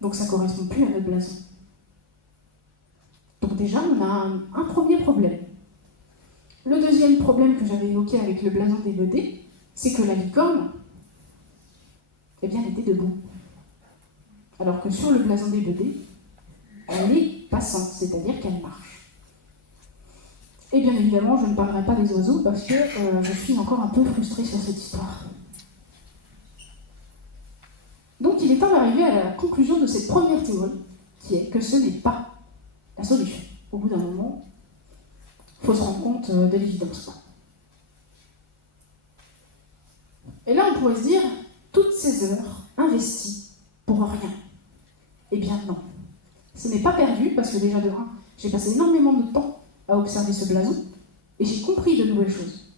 Donc ça ne correspond plus à notre blason. Donc déjà, on a un premier problème. Le deuxième problème que j'avais évoqué avec le blason des Bedets, c'est que la licorne, eh bien, elle était debout. Alors que sur le blason des Bedets, elle est passante, c'est-à-dire qu'elle marche. Et bien évidemment, je ne parlerai pas des oiseaux parce que je suis encore un peu frustrée sur cette histoire. Donc il est temps d'arriver à la conclusion de cette première théorie, qui est que ce n'est pas la solution. Au bout d'un moment, il faut se rendre compte de l'évidence. Et là, on pourrait se dire, toutes ces heures investies pour rien. Eh bien non. Ce n'est pas perdu, parce que déjà de 1, j'ai passé énormément de temps à observer ce blason, et j'ai compris de nouvelles choses.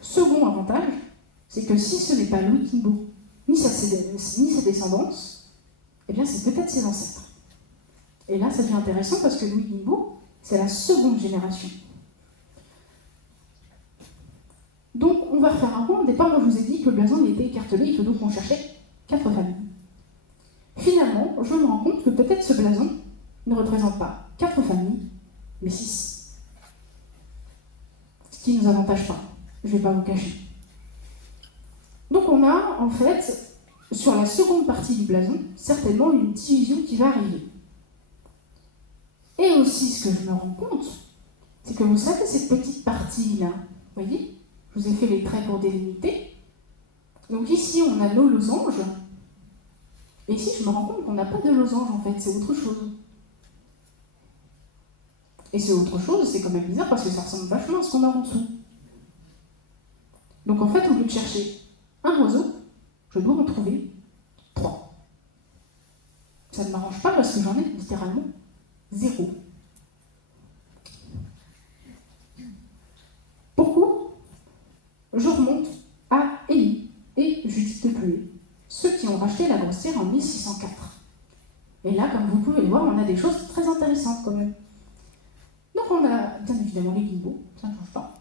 Second avantage, c'est que si ce n'est pas Louis Guimbaud, ni sa descendance, eh bien c'est peut-être ses ancêtres. Et là, ça devient intéressant parce que Louis Guimbaud, c'est la seconde génération. Donc, on va refaire un point. Au départ, moi, je vous ai dit que le blason il était écartelé, et que donc on cherchait 4 familles. Finalement, je me rends compte que peut-être ce blason ne représente pas 4 familles, mais 6. Ce qui ne nous avantage pas. Je ne vais pas vous cacher. Donc, on a, en fait, sur la seconde partie du blason, certainement une division qui va arriver. Et aussi, ce que je me rends compte, c'est que vous savez, cette petite partie-là, vous voyez, je vous ai fait les traits pour délimiter. Donc ici, on a nos losanges. Et ici, je me rends compte qu'on n'a pas de losange, en fait, c'est autre chose. Et c'est autre chose, c'est quand même bizarre, parce que ça ressemble vachement à ce qu'on a en dessous. Donc en fait, au lieu de chercher un oiseau, je dois en trouver 3. Ça ne m'arrange pas, parce que j'en ai littéralement 0. Pourquoi je remonte à Élie et Judith de Pluet, ceux qui ont racheté la Grossière en 1604. Et là, comme vous pouvez le voir, on a des choses très intéressantes quand même. Donc on a bien évidemment les Guimbaud, ça ne change pas.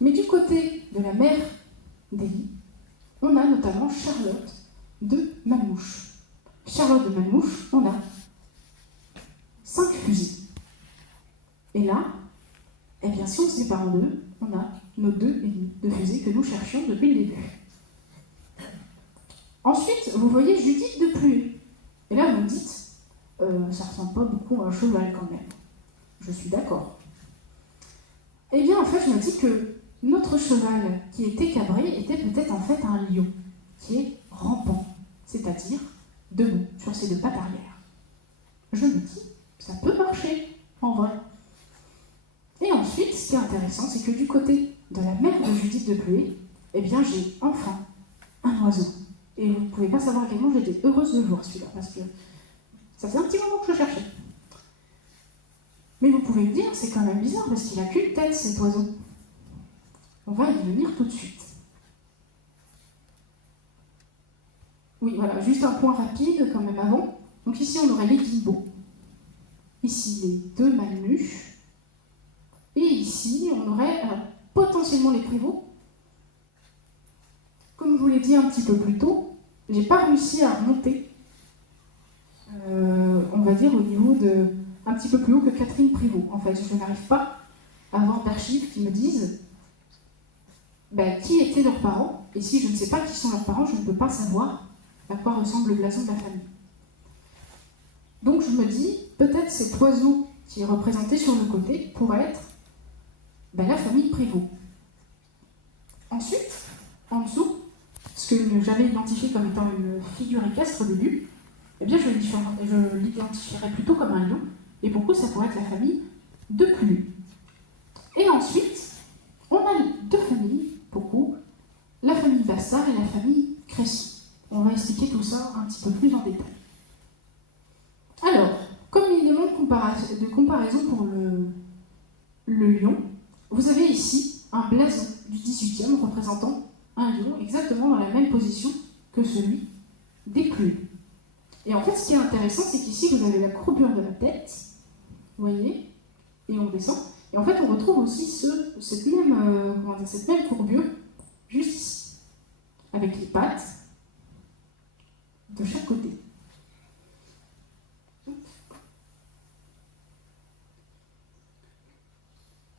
Mais du côté de la mère d'Élie, on a notamment Charlotte de Malmouche. Charlotte de Malmouche, on a 5 fusils. Et là, eh bien, si on se sépare en 2, on a nos 2 ennemis de fusées que nous cherchions depuis le début. Ensuite, vous voyez Judith de Pluet. Et là, vous me dites, ça ne ressemble pas beaucoup à un cheval quand même. Je suis d'accord. Eh bien, en fait, je me dis que notre cheval qui était cabré était peut-être en fait un lion qui est rampant, c'est-à-dire debout sur ses 2 pattes arrière. Je me dis, ça peut marcher, en vrai. Et ensuite, ce qui est intéressant, c'est que du côté de la mère de Judith de Pluet, eh bien, j'ai enfin un oiseau. Et vous ne pouvez pas savoir à quel moment j'étais heureuse de le voir, celui-là, parce que ça faisait un petit moment que je cherchais. Mais vous pouvez me dire, c'est quand même bizarre, parce qu'il n'a qu'une tête, cet oiseau. On va y venir tout de suite. Oui, voilà, juste un point rapide, quand même, avant. Donc ici, on aurait les Guimbaud. Ici, les 2 Malmouche. Et ici, on aurait potentiellement les Prévost. Comme je vous l'ai dit un petit peu plus tôt, j'ai pas réussi à remonter, on va dire, au niveau un petit peu plus haut que Catherine Prévost. En fait, je n'arrive pas à avoir d'archives qui me disent qui étaient leurs parents, et si je ne sais pas qui sont leurs parents, je ne peux pas savoir à quoi ressemble le blason de la famille. Donc je me dis, peut-être cet oiseau qui est représenté sur le côté pourrait être la famille Prévost. Ensuite, en dessous, ce que j'avais identifié comme étant une figure équestre au début, je l'identifierais plutôt comme un lion, et pour coup, ça pourrait être la famille de Plu. Et ensuite, on a deux familles, pour coup, la famille Bastard et la famille Cresson. On va expliquer tout ça un petit peu plus en détail. Alors, comme élément de comparaison pour le lion, vous avez ici un blason du 18e représentant un lion exactement dans la même position que celui des plumes. Et en fait, ce qui est intéressant, c'est qu'ici, vous avez la courbure de la tête, vous voyez, et on descend. Et en fait, on retrouve aussi cette même courbure juste ici, avec les pattes de chaque côté.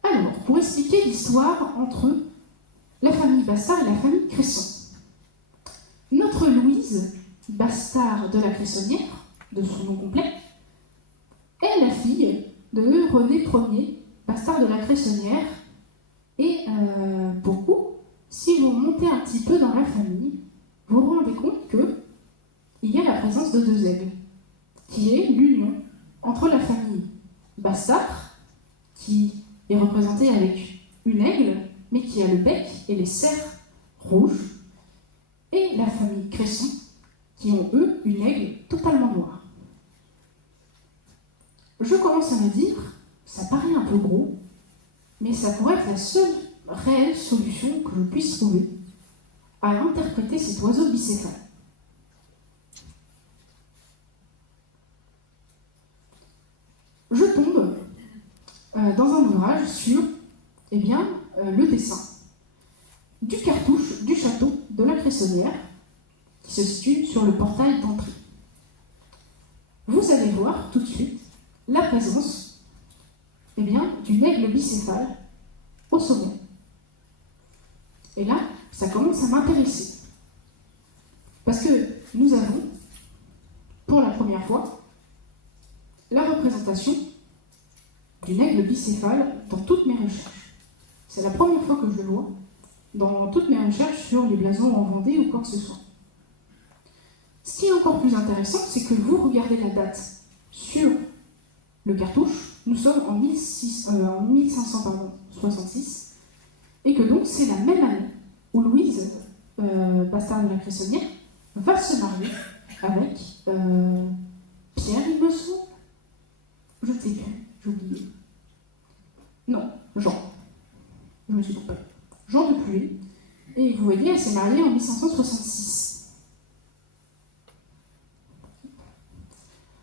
Alors, pour expliquer l'histoire entre la famille Bastard et la famille Cresson. Notre Louise Bastard de la Cressonnière, de son nom complet, est la fille de René Ier Bastard de la Cressonnière. Et beaucoup, si vous montez un petit peu dans la famille, vous vous rendez compte qu'il y a la présence de deux aigles, qui est l'union entre la famille Bastard, qui est représentée avec une aigle, mais qui a le bec et les serres rouges, et la famille Cresson, qui ont, eux, une aigle totalement noire. Je commence à me dire, ça paraît un peu gros, mais ça pourrait être la seule réelle solution que je puisse trouver à interpréter cet oiseau bicéphale. Je tombe dans un ouvrage sur le dessin du cartouche du château de la Cressonnière qui se situe sur le portail d'entrée. Vous allez voir tout de suite la présence d'une aigle bicéphale au sommet. Et là, ça commence à m'intéresser. Parce que nous avons, pour la première fois, la représentation d'une aigle bicéphale dans toutes mes recherches. C'est la première fois que je le vois dans toutes mes recherches sur les blasons en Vendée ou quoi que ce soit. Ce qui est encore plus intéressant, c'est que vous regardez la date sur le cartouche, nous sommes en 1566, et que donc c'est la même année où Louise Bastard de la Cressonnière va se marier avec Pierre, il me semble. Je ne sais plus, j'ai oublié. Non, Jean. Je me suis trompée. Jean de Pluet. Et vous voyez, elle s'est mariée en 1566.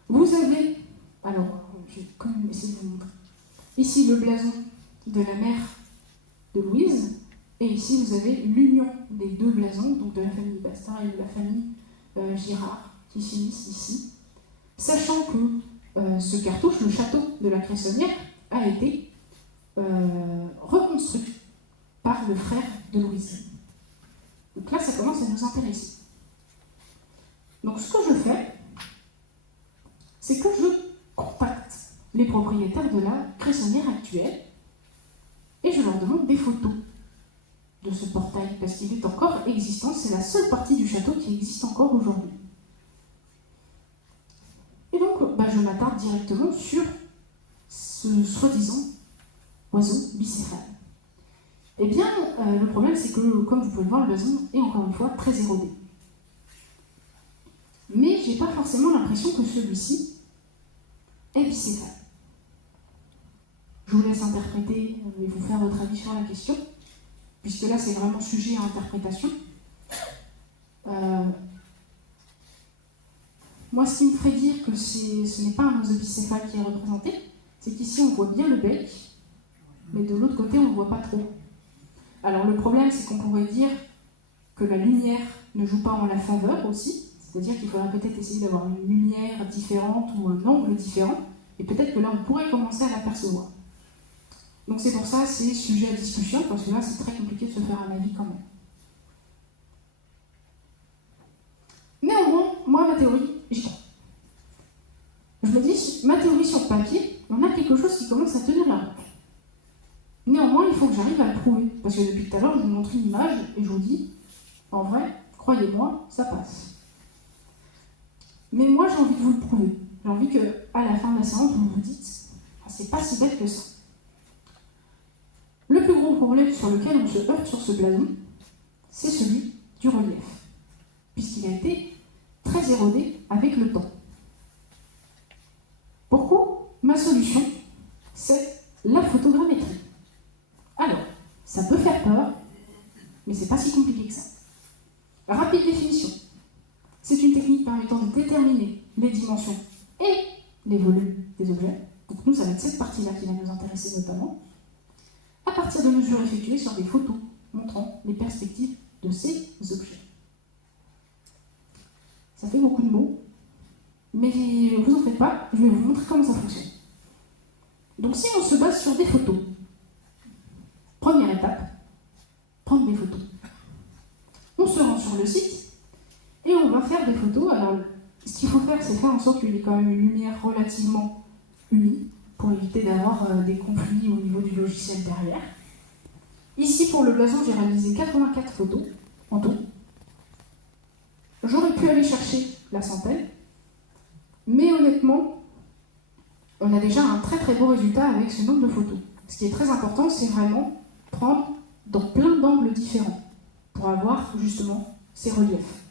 Vous avez, alors, je vais quand même essayer de vous montrer. Ici, le blason de la mère de Louise. Et ici, vous avez l'union des deux blasons, donc de la famille Bastard et de la famille Girard, qui s'unissent ici. Sachant que ce cartouche, le château de la Cressonnière, a été reconstruit par le frère de Louise. Donc là, ça commence à nous intéresser. Donc ce que je fais, c'est que je contacte les propriétaires de la Cressonnière actuelle et je leur demande des photos de ce portail, parce qu'il est encore existant, c'est la seule partie du château qui existe encore aujourd'hui. Et donc, je m'attarde directement sur ce soi-disant oiseau bicéphale. Eh bien, le problème, c'est que, comme vous pouvez le voir, le blason est encore une fois très érodé. Mais j'ai pas forcément l'impression que celui-ci est bicéphale. Je vous laisse interpréter et vous faire votre avis sur la question, puisque là, c'est vraiment sujet à interprétation. Moi, ce qui me ferait dire que ce n'est pas un oiseau bicéphale qui est représenté, c'est qu'ici, on voit bien le bec, mais de l'autre côté, on ne le voit pas trop. Alors, le problème, c'est qu'on pourrait dire que la lumière ne joue pas en la faveur aussi, c'est-à-dire qu'il faudrait peut-être essayer d'avoir une lumière différente ou un angle différent, Et peut-être que là, on pourrait commencer à l'apercevoir. Donc c'est pour ça, c'est sujet à discussion, parce que là, c'est très compliqué de se faire un avis quand même. Néanmoins, moi, ma théorie, j'y crois. Je me dis, ma théorie sur papier, on a quelque chose qui commence à tenir la route. Néanmoins, il faut que j'arrive à le prouver. Parce que depuis tout à l'heure, je vous montre une image et je vous dis, en vrai, croyez-moi, ça passe. Mais moi, j'ai envie de vous le prouver. J'ai envie qu'à la fin de la séance, vous vous dites, ah, c'est pas si bête que ça. Le plus gros problème sur lequel on se heurte sur ce blason, c'est celui du relief, puisqu'il a été très érodé avec le temps. Pourquoi ? Ma solution, c'est la photogrammétrie. Alors, ça peut faire peur, mais c'est pas si compliqué que ça. Rapide définition. C'est une technique permettant de déterminer les dimensions et les volumes des objets. Donc nous, ça va être cette partie-là qui va nous intéresser notamment, à partir de mesures effectuées sur des photos montrant les perspectives de ces objets. Ça fait beaucoup de mots, mais ne vous en faites pas, je vais vous montrer comment ça fonctionne. Donc si on se base sur des photos, première étape, prendre des photos. On se rend sur le site et on va faire des photos. Alors, ce qu'il faut faire, c'est faire en sorte qu'il y ait quand même une lumière relativement unie pour éviter d'avoir des conflits au niveau du logiciel derrière. Ici, pour le blason, j'ai réalisé 84 photos en tout. J'aurais pu aller chercher la centaine, mais honnêtement, on a déjà un très très beau résultat avec ce nombre de photos. Ce qui est très important, c'est vraiment prendre dans plein d'angles différents pour avoir justement ces reliefs.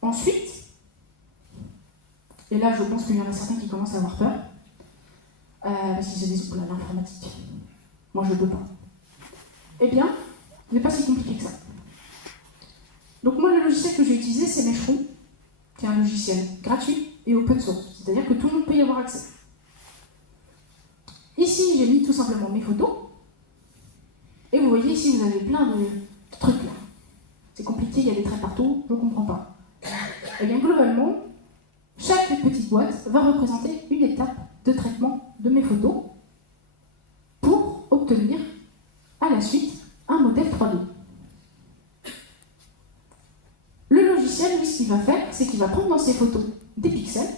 Ensuite, et là je pense qu'il y en a certains qui commencent à avoir peur, parce qu'ils se disent, oula, l'informatique, moi je ne peux pas. Eh bien, ce n'est pas si compliqué que ça. Donc moi, le logiciel que j'ai utilisé, c'est Meshroom, qui est un logiciel gratuit et open source, c'est-à-dire que tout le monde peut y avoir accès. Ici, j'ai mis tout simplement mes photos, et vous voyez ici, vous avez plein de trucs là. C'est compliqué, il y a des traits partout, je ne comprends pas. Eh bien, globalement, chaque petite boîte va représenter une étape de traitement de mes photos pour obtenir à la suite un modèle 3D. Le logiciel, lui, ce qu'il va faire, c'est qu'il va prendre dans ses photos des pixels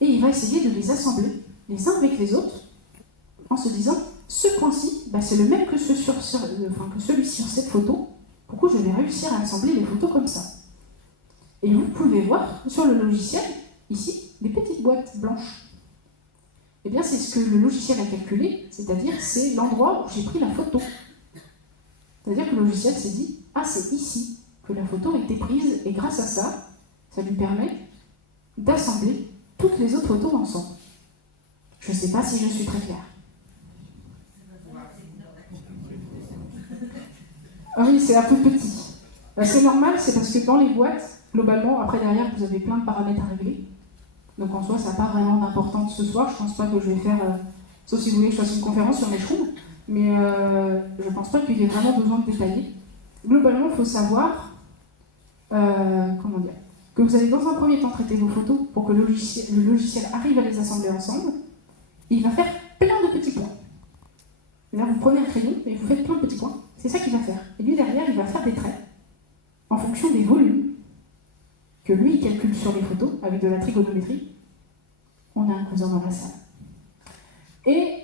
et il va essayer de les assembler les uns avec les autres en se disant, ce point-ci, c'est le même que, celui-ci sur cette photo, pourquoi je vais réussir à assembler les photos comme ça. Et vous pouvez voir sur le logiciel, ici, des petites boîtes blanches. Eh bien, c'est ce que le logiciel a calculé, c'est-à-dire c'est l'endroit où j'ai pris la photo. C'est-à-dire que le logiciel s'est dit, ah, c'est ici que la photo a été prise, et grâce à ça, ça lui permet d'assembler toutes les autres photos ensemble. Je ne sais pas si je suis très claire. Ah oui, c'est un peu petit. C'est normal, c'est parce que dans les boîtes, globalement, après derrière, vous avez plein de paramètres à régler. Donc en soi, ça n'a pas vraiment d'importance ce soir. Je ne pense pas que je vais faire, sauf si vous voulez que je fasse une conférence sur Meshroom, mais je ne pense pas qu'il y ait vraiment besoin de détailler. Globalement, il faut savoir, que vous allez dans un premier temps traiter vos photos pour que le logiciel arrive à les assembler ensemble. Et il va faire plein de petits points. Là, vous prenez un crayon et vous faites plein de petits points. C'est ça qu'il va faire. Et lui, derrière, il va faire des traits en fonction des volumes que lui, il calcule sur les photos avec de la trigonométrie. On a un cousin dans la salle. Et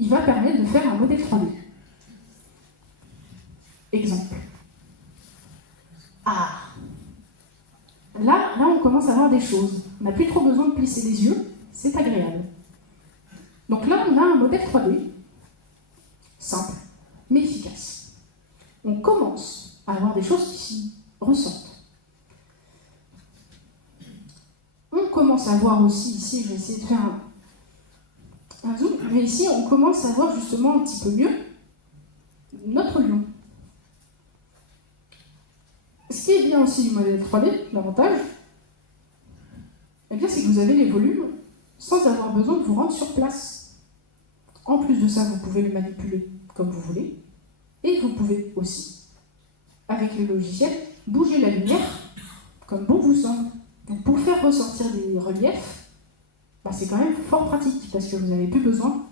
il va permettre de faire un modèle 3D. Exemple. Ah, là, on commence à voir des choses. On n'a plus trop besoin de plisser les yeux, c'est agréable. Donc là, on a un modèle 3D, simple, mais efficace. On commence à avoir des choses qui s'y ressentent. On commence à voir aussi, ici, je vais essayer de faire un zoom, mais ici, on commence à voir justement un petit peu mieux notre lion. Ce qui est bien aussi du modèle 3D, l'avantage, eh bien, c'est que vous avez les volumes sans avoir besoin de vous rendre sur place. En plus de ça, vous pouvez le manipuler comme vous voulez, et vous pouvez aussi, avec le logiciel, bouger la lumière comme bon vous semble. Donc pour faire ressortir des reliefs, c'est quand même fort pratique, parce que vous n'avez plus besoin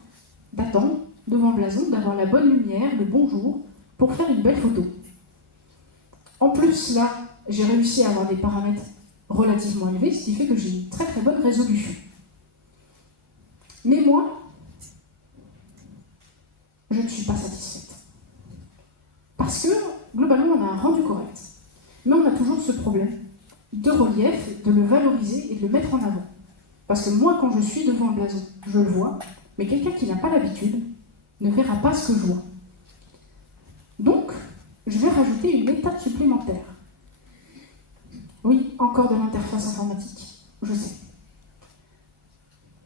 d'attendre devant le blason, d'avoir la bonne lumière, le bon jour, pour faire une belle photo. En plus, là, j'ai réussi à avoir des paramètres relativement élevés, ce qui fait que j'ai une très très bonne résolution. Mais moi, je ne suis pas satisfaite. Parce que, globalement, on a un rendu correct. Mais on a toujours ce problème de relief, de le valoriser et de le mettre en avant. Parce que moi, quand je suis devant le blason, je le vois, mais quelqu'un qui n'a pas l'habitude ne verra pas ce que je vois. Donc, je vais rajouter une étape supplémentaire. Oui, encore de l'interface informatique, je sais.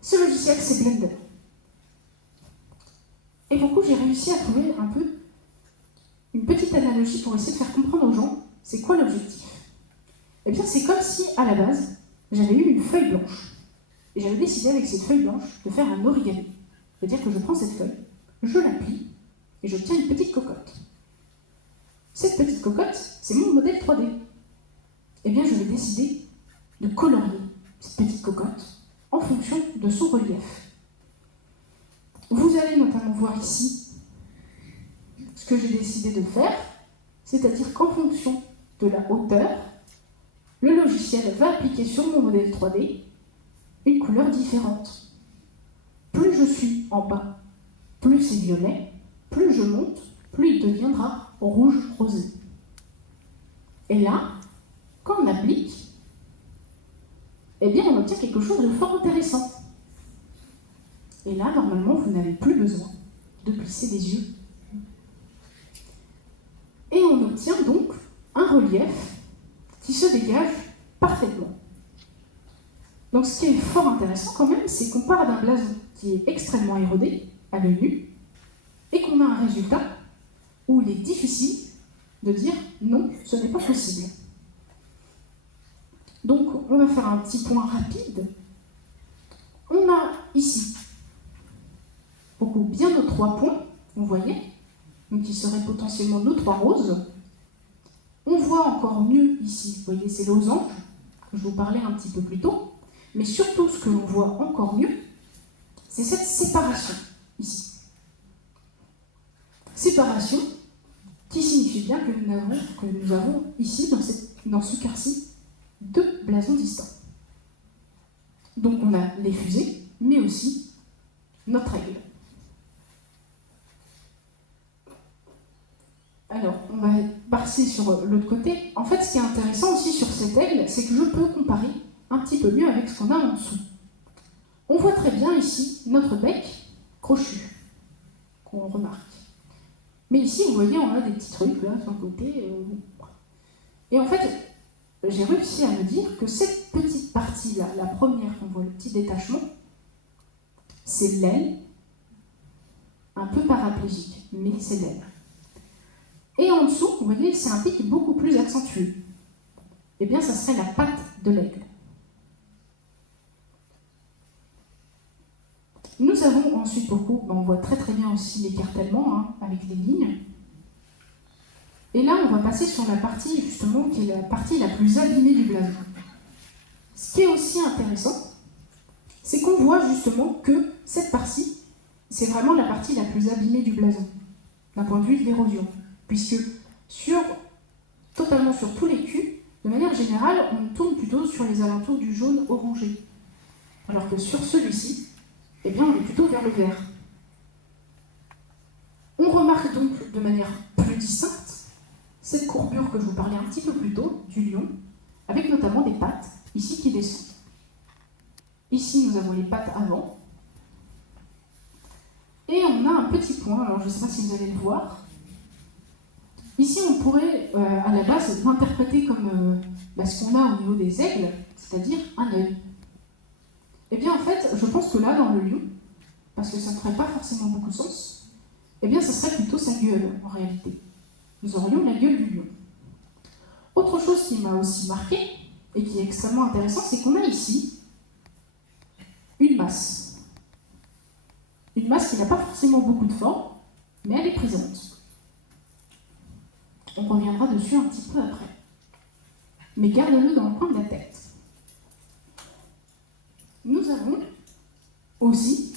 Ce logiciel, c'est Blender. Et pour le coup, j'ai réussi à trouver un peu une petite analogie pour essayer de faire comprendre aux gens c'est quoi l'objectif. Eh bien, c'est comme si, à la base, j'avais eu une feuille blanche. Et j'avais décidé avec cette feuille blanche de faire un origami. C'est-à-dire que je prends cette feuille, je la plie, et j'obtiens une petite cocotte. Cette petite cocotte, c'est mon modèle 3D. Eh bien, je vais décider de colorier cette petite cocotte en fonction de son relief. Vous allez notamment voir ici ce que j'ai décidé de faire, c'est-à-dire qu'en fonction de la hauteur, le logiciel va appliquer sur mon modèle 3D une couleur différente. Plus je suis en bas, plus c'est violet, plus je monte, plus il deviendra rouge rosé. Et là, quand on applique, eh bien on obtient quelque chose de fort intéressant. Et là, normalement, vous n'avez plus besoin de plisser des yeux. Et on obtient donc un relief qui se dégage parfaitement. Donc ce qui est fort intéressant quand même, c'est qu'on part d'un blason qui est extrêmement érodé, à l'œil nu, et qu'on a un résultat où il est difficile de dire non, ce n'est pas possible. Donc on va faire un petit point rapide. On a ici beaucoup bien nos 3 points, vous voyez, donc qui seraient potentiellement nos 3 roses. On voit encore mieux ici, vous voyez ces losanges, que je vous parlais un petit peu plus tôt, mais surtout ce que l'on voit encore mieux, c'est cette séparation ici. Séparation qui signifie bien que nous avons ici, dans ce cas-ci, 2 blasons distants. Donc on a les fusées, mais aussi notre aigle. Alors, on va passer sur l'autre côté. En fait, ce qui est intéressant aussi sur cette aigle, c'est que je peux comparer un petit peu mieux avec ce qu'on a en dessous. On voit très bien ici notre bec crochu, qu'on remarque. Mais ici, vous voyez, on a des petits trucs là sur le côté. Et en fait, j'ai réussi à me dire que cette petite partie-là, la première qu'on voit, le petit détachement, c'est l'aile, un peu paraplégique, mais c'est l'aile. Et en dessous, vous voyez, c'est un pic beaucoup plus accentué. Eh bien, ça serait la patte de l'aigle. Nous avons ensuite beaucoup, on voit très très bien aussi l'écartèlement avec les lignes. Et là, on va passer sur la partie justement qui est la partie la plus abîmée du blason. Ce qui est aussi intéressant, c'est qu'on voit justement que cette partie, c'est vraiment la partie la plus abîmée du blason, d'un point de vue de l'érosion. Puisque totalement sur tous les culs, de manière générale, on tourne plutôt sur les alentours du jaune orangé. Alors que sur celui-ci, eh bien, on est plutôt vers le vert. On remarque donc de manière plus distincte cette courbure que je vous parlais un petit peu plus tôt, du lion, avec notamment des pattes, ici qui descendent. Ici, nous avons les pattes avant. Et on a un petit point, alors je ne sais pas si vous allez le voir. Ici, on pourrait, à la base, l'interpréter comme ce qu'on a au niveau des aigles, c'est-à-dire un œil. Eh bien, en fait, je pense que là, dans le lion, parce que ça ne ferait pas forcément beaucoup de sens, eh bien, ça serait plutôt sa gueule, en réalité. Nous aurions la gueule du lion. Autre chose qui m'a aussi marqué, et qui est extrêmement intéressant, c'est qu'on a ici une masse. Une masse qui n'a pas forcément beaucoup de forme, mais elle est présente. On reviendra dessus un petit peu après. Mais gardez-le dans le coin de la tête. nous avons aussi,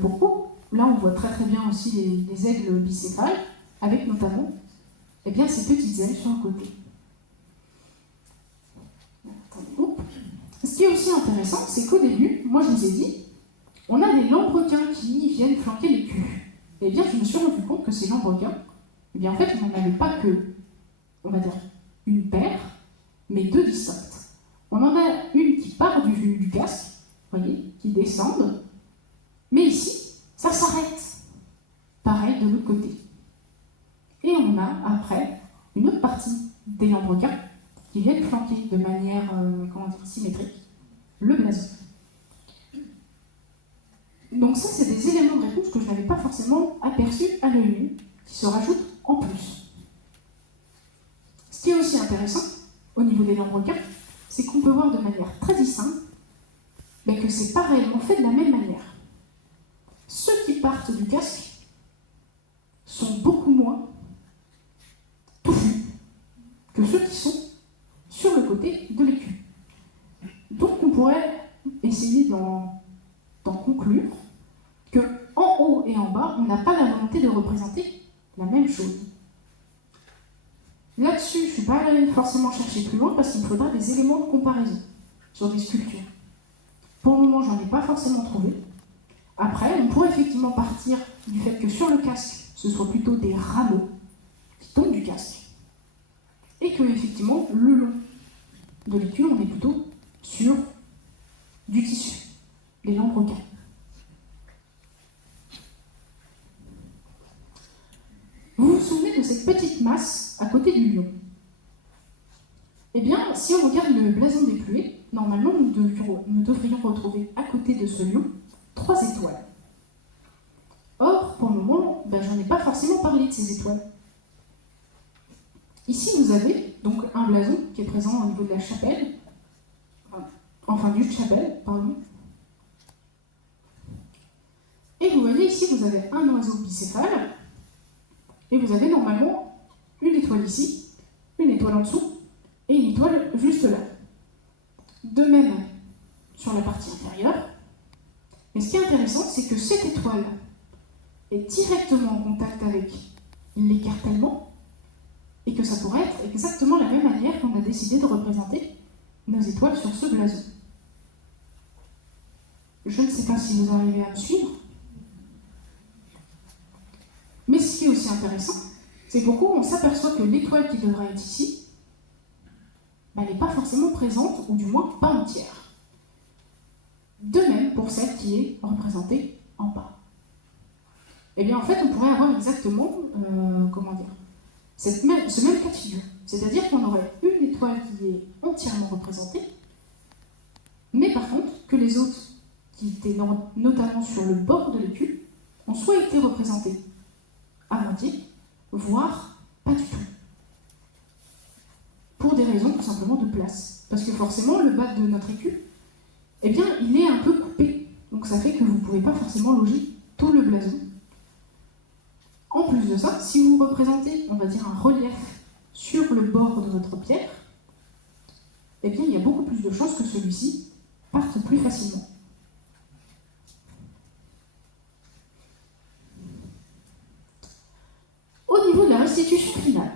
beaucoup, là on voit très très bien aussi les aigles bicéphales, avec notamment eh bien, ces petites ailes sur le côté. Ce qui est aussi intéressant, c'est qu'au début, moi je vous ai dit, on a des lambrequins qui viennent flanquer les culs. Eh bien, je me suis rendu compte que ces lambrequins, eh bien, en fait, ils n'en avaient pas que, on va dire, une paire, mais deux distinctes. On en a une qui part du casque, vous voyez, qui descendent, mais ici, ça s'arrête. Pareil de l'autre côté. Et on a, après, une autre partie des lambrequins qui viennent flanquer de manière symétrique le blason. Donc ça, c'est des éléments de réponse que je n'avais pas forcément aperçus à l'œil nu, qui se rajoutent en plus. Ce qui est aussi intéressant, au niveau des lambrequins, c'est qu'on peut voir de manière très distincte que c'est pas réellement fait de la même manière. Ceux qui partent du casque sont beaucoup moins touffus que ceux qui sont sur le côté de l'écu. Donc on pourrait essayer d'en conclure que en haut et en bas, on n'a pas la volonté de représenter la même chose. Là-dessus, je ne suis pas allée forcément chercher plus loin parce qu'il me faudra des éléments de comparaison sur des sculptures. Pour le moment, j'en ai pas forcément trouvé. Après, on pourrait effectivement partir du fait que sur le casque, ce soit plutôt des rameaux qui tombent du casque et que effectivement, le long de l'écu, on est plutôt sur du tissu, des lambrequins. Vous vous souvenez de cette petite masse à côté du lion? Eh bien, si on regarde le blason déplué, normalement, nous devrions retrouver à côté de ce lion 3 étoiles. Or, pour le moment, j'en ai pas forcément parlé de ces étoiles. Ici, vous avez donc un blason qui est présent au niveau de la chapelle, enfin du chapelle, pardon. Et vous voyez ici, vous avez un oiseau bicéphale, et vous avez normalement une étoile ici, une étoile en dessous, et une étoile juste là. De même sur la partie inférieure. Mais ce qui est intéressant, c'est que cette étoile est directement en contact avec l'écartèlement, et que ça pourrait être exactement la même manière qu'on a décidé de représenter nos étoiles sur ce blason. Je ne sais pas si vous arrivez à me suivre. Mais ce qui est aussi intéressant, c'est pourquoi on s'aperçoit que l'étoile qui devrait être ici, n'est pas forcément présente, ou du moins pas entière. De même pour celle qui est représentée en bas. Eh bien en fait, on pourrait avoir exactement, ce même cas de figure. C'est-à-dire qu'on aurait une étoile qui est entièrement représentée, mais par contre, que les autres, qui étaient notamment sur le bord de l'écu, ont soit été représentés à moitié, voire pas du tout. Pour des raisons tout simplement de place. Parce que forcément, le bas de notre écu, eh bien, il est un peu coupé. Donc ça fait que vous ne pouvez pas forcément loger tout le blason. En plus de ça, si vous représentez, on va dire, un relief sur le bord de votre pierre, eh bien, il y a beaucoup plus de chances que celui-ci parte plus facilement. Au niveau de la restitution finale,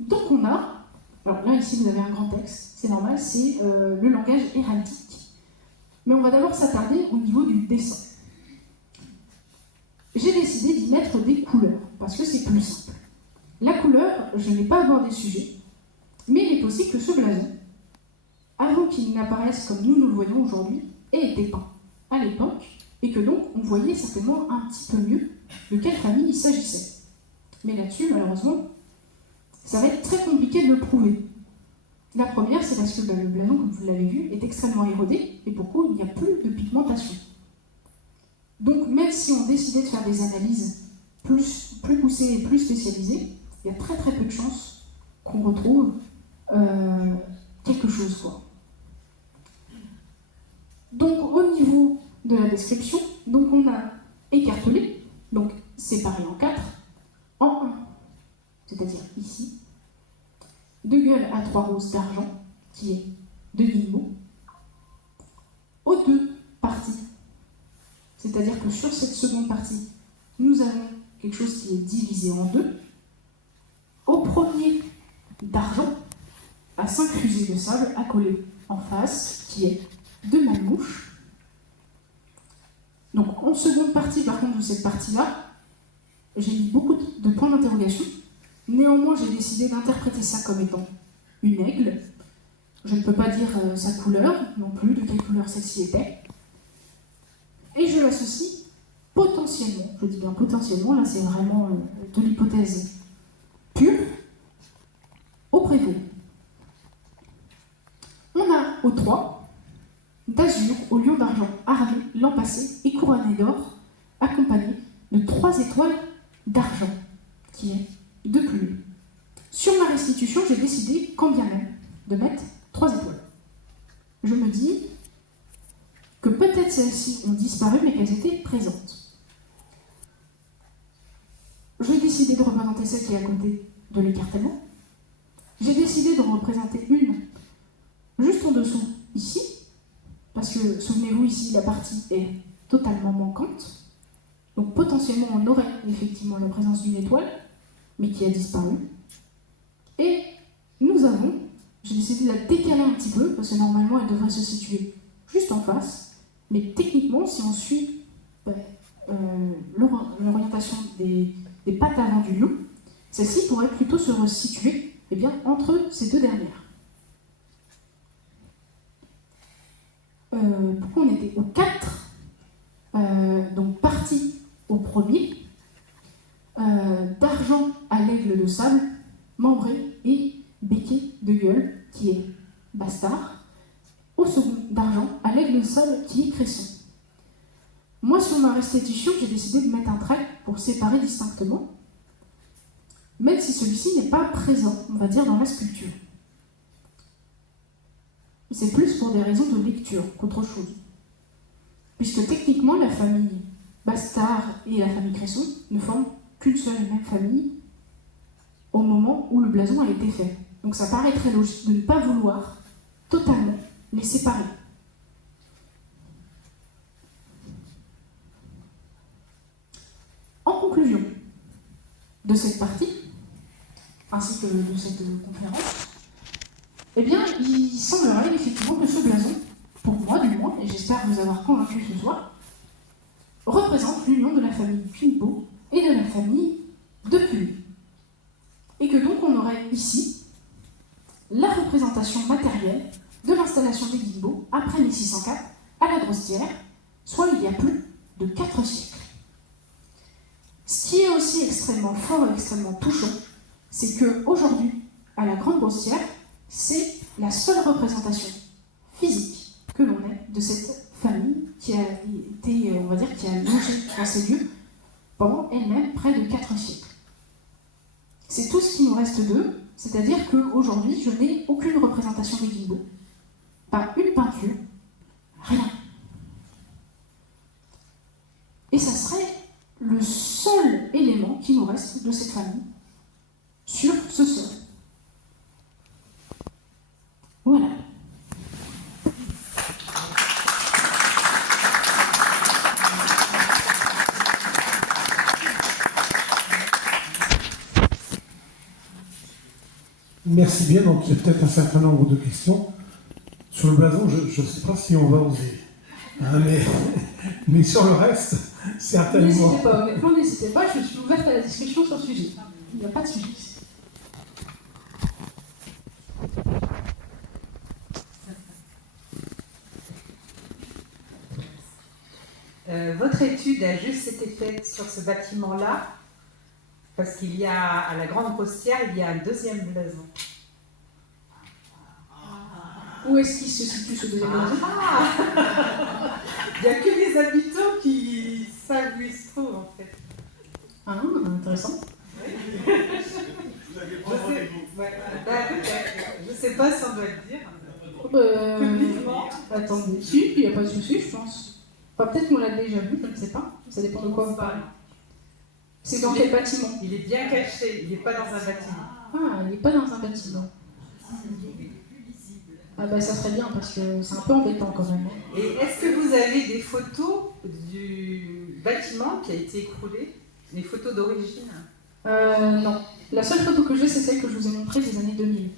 donc on a, alors là ici vous avez un grand texte, c'est normal, c'est le langage héraldique. Mais on va d'abord s'attarder au niveau du dessin. J'ai décidé d'y mettre des couleurs, parce que c'est plus simple. La couleur, je n'ai pas abordé le sujet, mais il est possible que ce blason, avant qu'il n'apparaisse comme nous le voyons aujourd'hui, ait été peint à l'époque, et que donc on voyait certainement un petit peu mieux de quelle famille il s'agissait. Mais là-dessus, malheureusement, ça va être très compliqué de le prouver. La première, c'est parce que le blason, comme vous l'avez vu, est extrêmement érodé, et pourquoi il n'y a plus de pigmentation. Donc, même si on décidait de faire des analyses plus poussées et plus spécialisées, il y a très très peu de chances qu'on retrouve quelque chose, quoi. Donc, au niveau de la description, donc on a écartelé, donc séparé en 4, en 1, c'est-à-dire ici, 2 gueules à 3 roses d'argent, qui est de guillemot, aux deux parties. C'est-à-dire que sur cette seconde partie, nous avons quelque chose qui est divisé en deux. Au premier d'argent, à 5 fusées de sable accolées en face, qui est 2 manmouches. Donc en seconde partie, par contre, de cette partie-là, j'ai mis beaucoup de points d'interrogation. Néanmoins, j'ai décidé d'interpréter ça comme étant une aigle. Je ne peux pas dire sa couleur non plus, de quelle couleur celle-ci était. Et je l'associe potentiellement, je dis bien potentiellement, là c'est vraiment de l'hypothèse pure, au prévôt. On a au 3, d'azur au lion d'argent, armé, lampassé et couronné d'or, accompagné de 3 étoiles d'argent, qui est de plume. Sur ma restitution, j'ai décidé, quand bien même, de mettre 3 étoiles. Je me dis que peut-être celles-ci ont disparu, mais qu'elles étaient présentes. J'ai décidé de représenter celle qui est à côté de l'écartèlement. J'ai décidé de représenter une juste en dessous, ici, parce que, souvenez-vous, ici, la partie est totalement manquante. Donc potentiellement, on aurait effectivement la présence d'une étoile, mais qui a disparu. Et nous avons, j'ai décidé de la décaler un petit peu, parce que normalement, elle devrait se situer juste en face. Mais techniquement, si on suit l'orientation des pattes avant du lion, celle-ci pourrait plutôt se resituer entre ces deux dernières. Pourquoi on était au 4, donc parti au premier, d'argent à l'aigle de sable, membré et béquet de gueule, qui est bastard, au second d'argent à l'aigle de sable, qui est cresson. Moi, sur ma restitution, j'ai décidé de mettre un trait pour séparer distinctement, même si celui-ci n'est pas présent, on va dire, dans la sculpture. C'est plus pour des raisons de lecture qu'autre chose. Puisque techniquement, la famille Bastard et la famille Cresson ne forment qu'une seule et même famille au moment où le blason a été fait. Donc ça paraît très logique de ne pas vouloir totalement les séparer. En conclusion de cette partie, ainsi que de cette conférence, il semblerait effectivement que ce blason, pour moi du moins, et j'espère vous avoir convaincu ce soir, représente l'union de la famille Pimpo et de la famille de Plume. Et que donc on aurait ici la représentation matérielle de l'installation des Guilbeault après 1604 à la Grostière, soit il y a plus de 4 siècles. Ce qui est aussi extrêmement fort et extrêmement touchant, c'est qu'aujourd'hui, à la Grande Grostière, c'est la seule représentation physique que l'on ait de cette famille qui a été, on va dire, qui a logé dans ces lieux pendant elle-même près de 4 siècles. C'est tout ce qui nous reste d'eux, c'est-à-dire qu'aujourd'hui, je n'ai aucune représentation des Guilbeault. Pas une peinture, rien. Et ça serait le seul élément qui nous reste de cette famille sur ce sol. Voilà. Merci bien. Donc, il y a peut-être un certain nombre de questions. Sur le blason, je ne sais pas si on va oser. Hein, mais sur le reste, certainement. N'hésitez pas, honnêtement, n'hésitez pas, je suis ouverte à la discussion sur le sujet. Il n'y a pas de sujet. Votre étude a juste été faite sur ce bâtiment-là, parce qu'il y a, à la Grande Grostière, il y a un deuxième blason. Où est-ce qu'il se situe ce deuxième blason ? Il n'y a que les habitants qui savent où il se trouve, en fait. Ah, intéressant. Oui. Je ne sais pas si on doit le dire. Attendez, si, il n'y a pas de souci, je pense. Enfin, peut-être qu'on l'a déjà vu, je ne sais pas. Ça dépend de quoi vous parlez. C'est dans quel bâtiment ? Il est bien caché, il n'est pas dans un bâtiment. Ah, il n'est pas dans un bâtiment. Ah bah ça serait bien parce que c'est un peu embêtant quand même. Et est-ce que vous avez des photos du bâtiment qui a été écroulé? Des photos d'origine? Non. La seule photo que j'ai, c'est celle que je vous ai montrée des années 2000.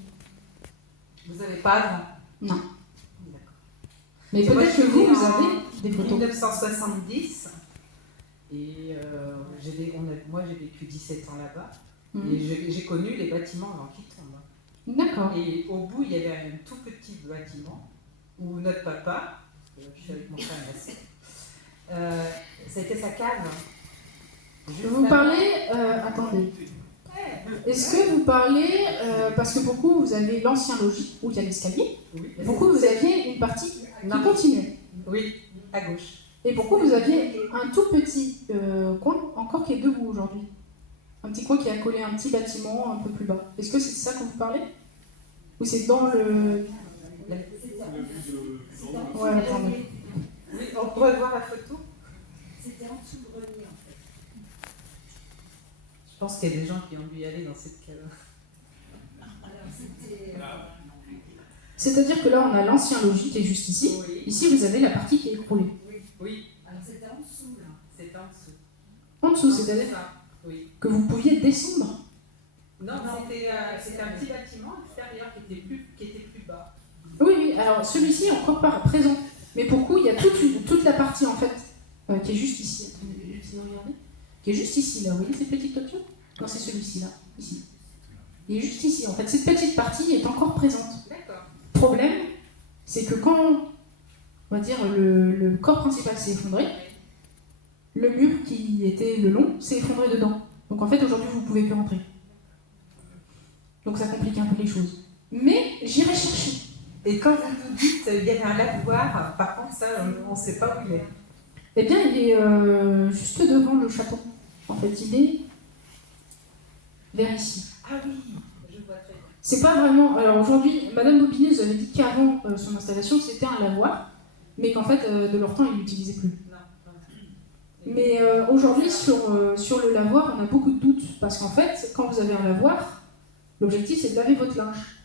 Vous n'avez pas avant? Non. D'accord. Mais Moi, peut-être je que suis née vous en avez des photos. 1970. Et moi, j'ai vécu 17 ans là-bas. Mhm. Et j'ai connu les bâtiments avant qu'ils tombent. D'accord. Et au bout, il y avait un tout petit bâtiment où notre papa, je suis avec mon frère là, c'était sa cave. Vous parlez... attendez. Est-ce que vous parlez... parce que beaucoup, vous avez l'ancien logis, où il y a l'escalier. Oui. Beaucoup, vous aviez une partie qui continuait. Oui, à gauche. Et beaucoup, vous aviez un tout petit coin, encore qui est debout aujourd'hui. Un petit coin qui a collé un petit bâtiment un peu plus bas. Est-ce que c'est de ça que vous parlez? Ou c'est dans le... Ouais, attendez. Oui, on pourrait voir la photo. C'était en dessous de grenier en fait. Je pense qu'il y a des gens qui ont dû y aller dans cette cave. Alors c'était. C'est-à-dire que là, on a l'ancien logis qui est juste ici. Oui. Ici, vous avez la partie qui est écroulée. Oui, Alors c'était en dessous là. c'est en dessous. En dessous, c'est-à-dire Ça, oui. que vous pouviez descendre. Non, c'était un petit bâtiment extérieur qui était plus bas. Oui, oui, alors celui-ci est encore pas présent. Mais pour le coup, il y a toute la partie en fait qui est juste ici. Attendez, je vais essayer de regarder. Qui est juste ici, là. Vous voyez cette petite toiture? Non, c'est celui-ci, là. Ici. Il est juste ici. En fait, cette petite partie est encore présente. D'accord. Problème, c'est que quand, on va dire, le corps principal s'est effondré, le mur qui était le long s'est effondré dedans. Donc en fait, aujourd'hui, vous ne pouvez plus rentrer. Donc ça complique un peu les choses. Mais j'irai chercher. Et quand vous nous dites il y avait un lavoir, par contre, ça, on ne sait pas où il est. Eh bien, il est juste devant le château. En fait, il est vers ici. Ah oui, je vois très bien. C'est pas vraiment. Alors aujourd'hui, Madame Bobinet nous avait dit qu'avant son installation, c'était un lavoir, mais qu'en fait, de leur temps, ils ne l'utilisaient plus. Non, non. Mais aujourd'hui, sur le lavoir, on a beaucoup de doutes. Parce qu'en fait, quand vous avez un lavoir, l'objectif, c'est de laver votre linge.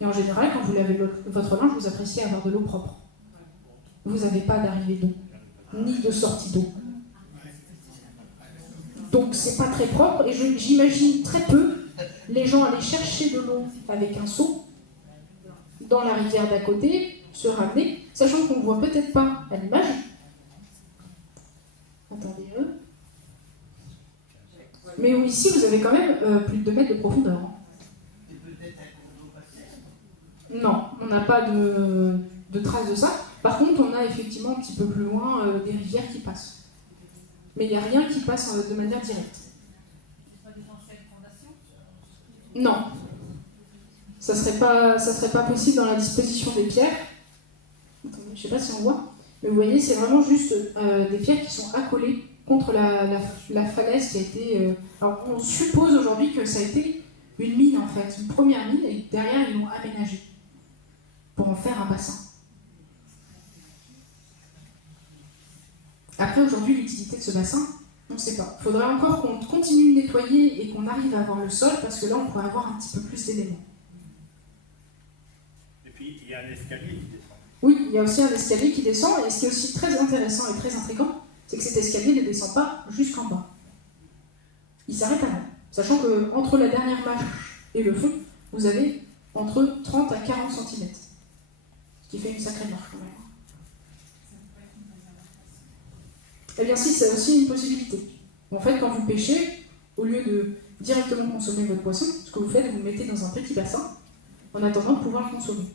Et en général, quand vous lavez votre linge, vous appréciez avoir de l'eau propre. Vous n'avez pas d'arrivée d'eau, ni de sortie d'eau. Donc, c'est pas très propre. Et j'imagine très peu les gens aller chercher de l'eau avec un seau dans la rivière d'à côté, se ramener, sachant qu'on ne voit peut-être pas à l'image. Attendez. Mais ici, vous avez quand même plus de 2 mètres de profondeur. Hein. Non, on n'a pas de traces de ça. Par contre, on a effectivement un petit peu plus loin des rivières qui passent. Mais il n'y a rien qui passe de manière directe. Non. Ça serait pas possible dans la disposition des pierres. Attendez, je ne sais pas si on voit. Mais vous voyez, c'est vraiment juste des pierres qui sont accolées contre la falaise qui a été... Alors, on suppose aujourd'hui que ça a été une mine, en fait, une première mine, et derrière, ils l'ont aménagée pour en faire un bassin. Après, aujourd'hui, l'utilité de ce bassin, on ne sait pas. Il faudrait encore qu'on continue de nettoyer et qu'on arrive à avoir le sol, parce que là, on pourrait avoir un petit peu plus d'éléments. Et puis, il y a un escalier qui descend. Oui, il y a aussi un escalier qui descend, et ce qui est aussi très intéressant et très intriguant, c'est que cet escalier ne descend pas jusqu'en bas. Il s'arrête avant. Sachant qu'entre la dernière marche et le fond, vous avez entre 30 à 40 cm. Ce qui fait une sacrée marche quand même. Eh bien si, c'est aussi une possibilité. En fait, quand vous pêchez, au lieu de directement consommer votre poisson, ce que vous faites, vous le mettez dans un petit bassin, en attendant de pouvoir le consommer.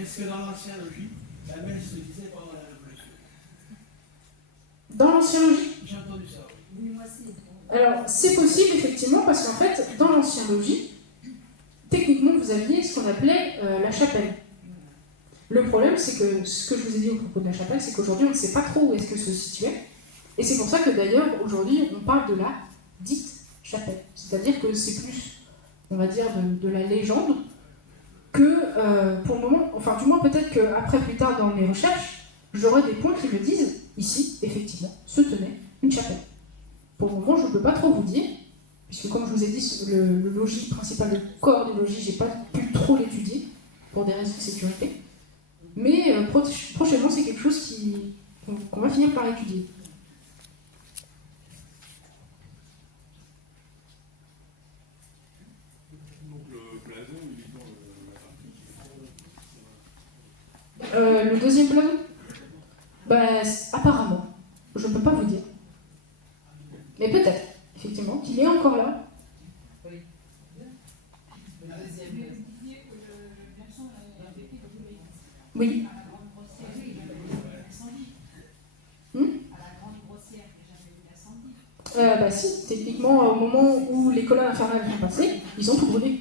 Est-ce que dans l'ancien logis, la messe se disait pendant la révolution? Dans l'ancien logis? J'ai entendu ça. Oui, moi aussi. Alors, c'est possible, effectivement, parce qu'en fait, dans l'ancien logis, techniquement, vous aviez ce qu'on appelait la chapelle. Le problème, c'est que ce que je vous ai dit au propos de la chapelle, c'est qu'aujourd'hui, on ne sait pas trop où est-ce que se situait. Et c'est pour ça que d'ailleurs, aujourd'hui, on parle de la dite chapelle. C'est-à-dire que c'est plus, on va dire, de la légende que, pour le moment, enfin, du moins, peut-être qu'après, plus tard, dans mes recherches, j'aurai des points qui me disent, ici, effectivement, se tenait une chapelle. Pour le moment, je ne peux pas trop vous dire, puisque comme je vous ai dit, le logis principal, le corps du logis, j'ai pas pu trop l'étudier, pour des raisons de sécurité. Mais prochainement, c'est quelque chose qu'on va finir par étudier. Donc le blason, il est dans Le deuxième blason, apparemment, je ne peux pas vous dire. Mais peut-être, effectivement, qu'il est encore là. Oui. Si, techniquement, au moment où les colonnes infernales sont passées, ils ont tout brûlé.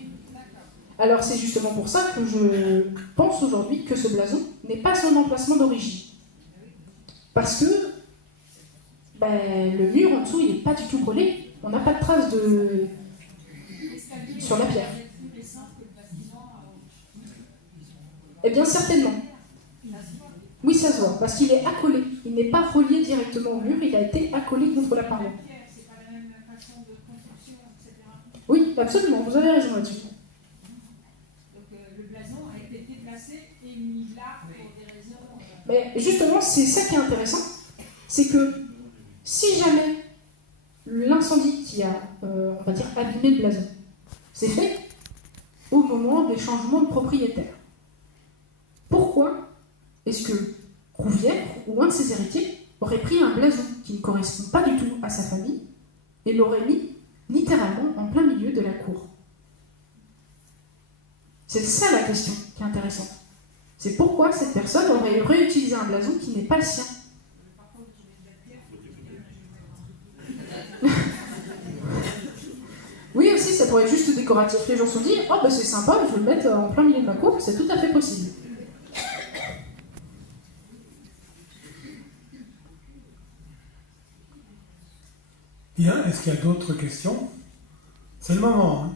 Alors c'est justement pour ça que je pense aujourd'hui que ce blason n'est pas son emplacement d'origine. Parce que le mur en dessous, il n'est pas du tout brûlé. On n'a pas de traces sur la pierre. Eh bien, certainement. Oui, ça se voit, parce qu'il est accolé. Il n'est pas relié directement au mur, il a été accolé contre la paroi. Oui, absolument, vous avez raison là-dessus. Donc le blason a été déplacé et mis là pour des raisons. Mais justement, c'est ça qui est intéressant, c'est que si jamais l'incendie qui a, on va dire, abîmé le blason, c'est fait au moment des changements de propriétaire. Pourquoi est-ce que Rouvière ou un de ses héritiers aurait pris un blason qui ne correspond pas du tout à sa famille et l'aurait mis littéralement en plein milieu de la cour? C'est ça la question qui est intéressante. C'est pourquoi cette personne aurait réutilisé un blason qui n'est pas le sien. Oui, aussi, ça pourrait être juste décoratif. Les gens se sont dit, oh c'est sympa, je vais le mettre en plein milieu de ma cour, c'est tout à fait possible. Bien, est-ce qu'il y a d'autres questions? C'est le moment. Hein.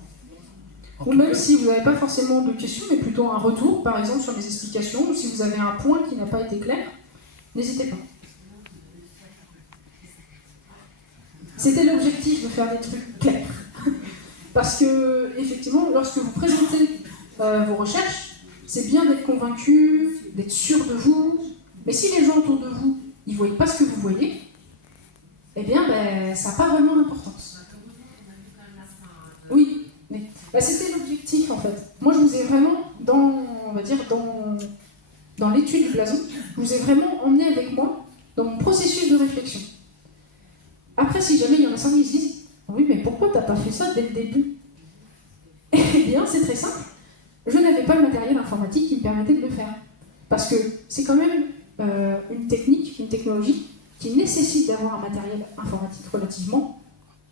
Ou même si vous n'avez pas forcément de questions, mais plutôt un retour, par exemple, sur mes explications, ou si vous avez un point qui n'a pas été clair, n'hésitez pas. C'était l'objectif de faire des trucs clairs. Parce que, effectivement, lorsque vous présentez vos recherches, c'est bien d'être convaincu, d'être sûr de vous, mais si les gens autour de vous, ils ne voient pas ce que vous voyez, eh bien, ça n'a pas vraiment d'importance. Oui, mais c'était l'objectif, en fait. Moi, je vous ai vraiment, dans l'étude du blason, je vous ai vraiment emmené avec moi dans mon processus de réflexion. Après, si jamais il y en a certains qui se disent « Oui, mais pourquoi tu n'as pas fait ça dès le début ?» Eh bien, c'est très simple. Je n'avais pas le matériel informatique qui me permettait de le faire. Parce que c'est quand même une technique, une technologie qui nécessite d'avoir un matériel informatique relativement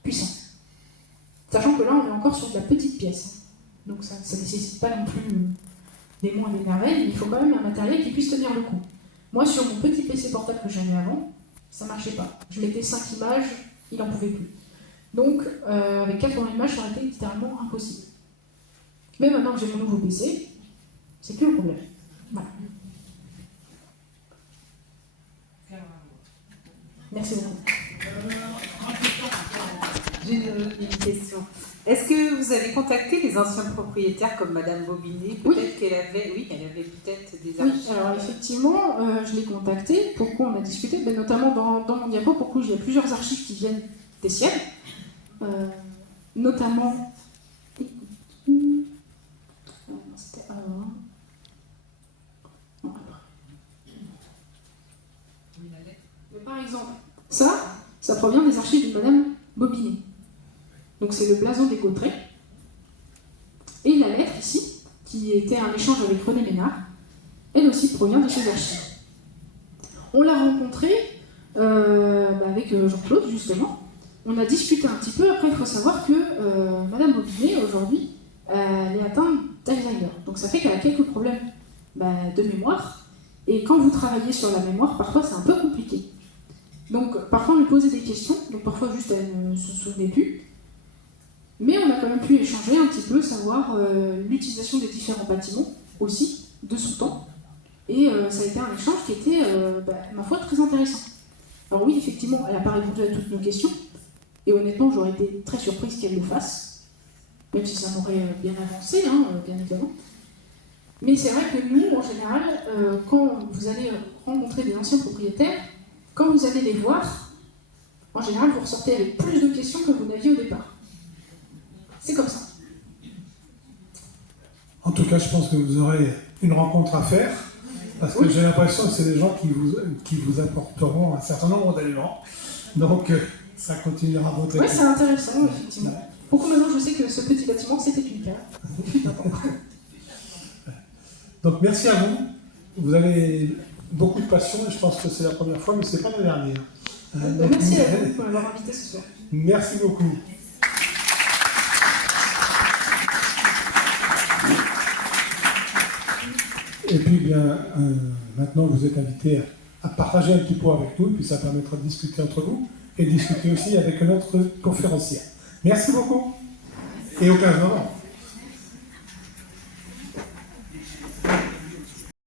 puissant. Sachant que là, on est encore sur de la petite pièce. Donc ça ne nécessite pas non plus des monts et des merveilles, mais il faut quand même un matériel qui puisse tenir le coup. Moi, sur mon petit PC portable que j'avais avant, ça ne marchait pas. Je mettais 5 images, il n'en pouvait plus. Donc, avec 80 images, ça aurait été littéralement impossible. Mais maintenant que j'ai mon nouveau PC, c'est plus un problème. Voilà. Merci beaucoup. J'ai une question. Est-ce que vous avez contacté les anciens propriétaires comme Madame Bobinet? Peut-être qu'elle avait, elle avait peut-être des archives. Oui, alors effectivement, je l'ai contacté. Pourquoi on a discuté? Notamment dans mon diapo, pourquoi il y a plusieurs archives qui viennent des siennes. Notamment... C'était avant. Par exemple, ça provient des archives de Madame Bobinet. Donc c'est le blason des Gautrey. Et la lettre ici, qui était un échange avec René Ménard, elle aussi provient de ces archives. On l'a rencontrée avec Jean-Claude, justement. On a discuté un petit peu. Après, il faut savoir que Madame Bobinet, aujourd'hui, elle est atteinte d'Alzheimer. Donc ça fait qu'elle a quelques problèmes de mémoire. Et quand vous travaillez sur la mémoire, parfois c'est un peu compliqué. Donc parfois on lui posait des questions, donc parfois juste elle ne se souvenait plus. Mais on a quand même pu échanger un petit peu, savoir l'utilisation des différents bâtiments aussi, de son temps. Et ça a été un échange qui était, ma foi, très intéressant. Alors oui, effectivement, elle n'a pas répondu à toutes nos questions, Et honnêtement, j'aurais été très surprise qu'elle le fasse, même si ça m'aurait bien avancé, hein, bien évidemment. Mais c'est vrai que nous, en général, quand vous allez rencontrer des anciens propriétaires, quand vous allez les voir, en général, vous ressortez avec plus de questions que vous n'aviez au départ. C'est comme ça. En tout cas, je pense que vous aurez une rencontre à faire, parce que j'ai l'impression que c'est des gens qui vous apporteront un certain nombre d'éléments. Donc, ça continuera votre Oui, c'est intéressant, effectivement. Pourquoi maintenant je sais que ce petit bâtiment, c'était une cave. Donc, merci à vous. Vous avez beaucoup de passion, et je pense que c'est la première fois, mais ce n'est pas la dernière. Merci à vous pour m'avoir invité ce soir. Merci beaucoup. Et puis, bien, maintenant, vous êtes invités à partager un petit peu avec nous, et puis ça permettra de discuter entre vous, et de discuter aussi avec notre conférencière. Merci beaucoup, et au 15 novembre.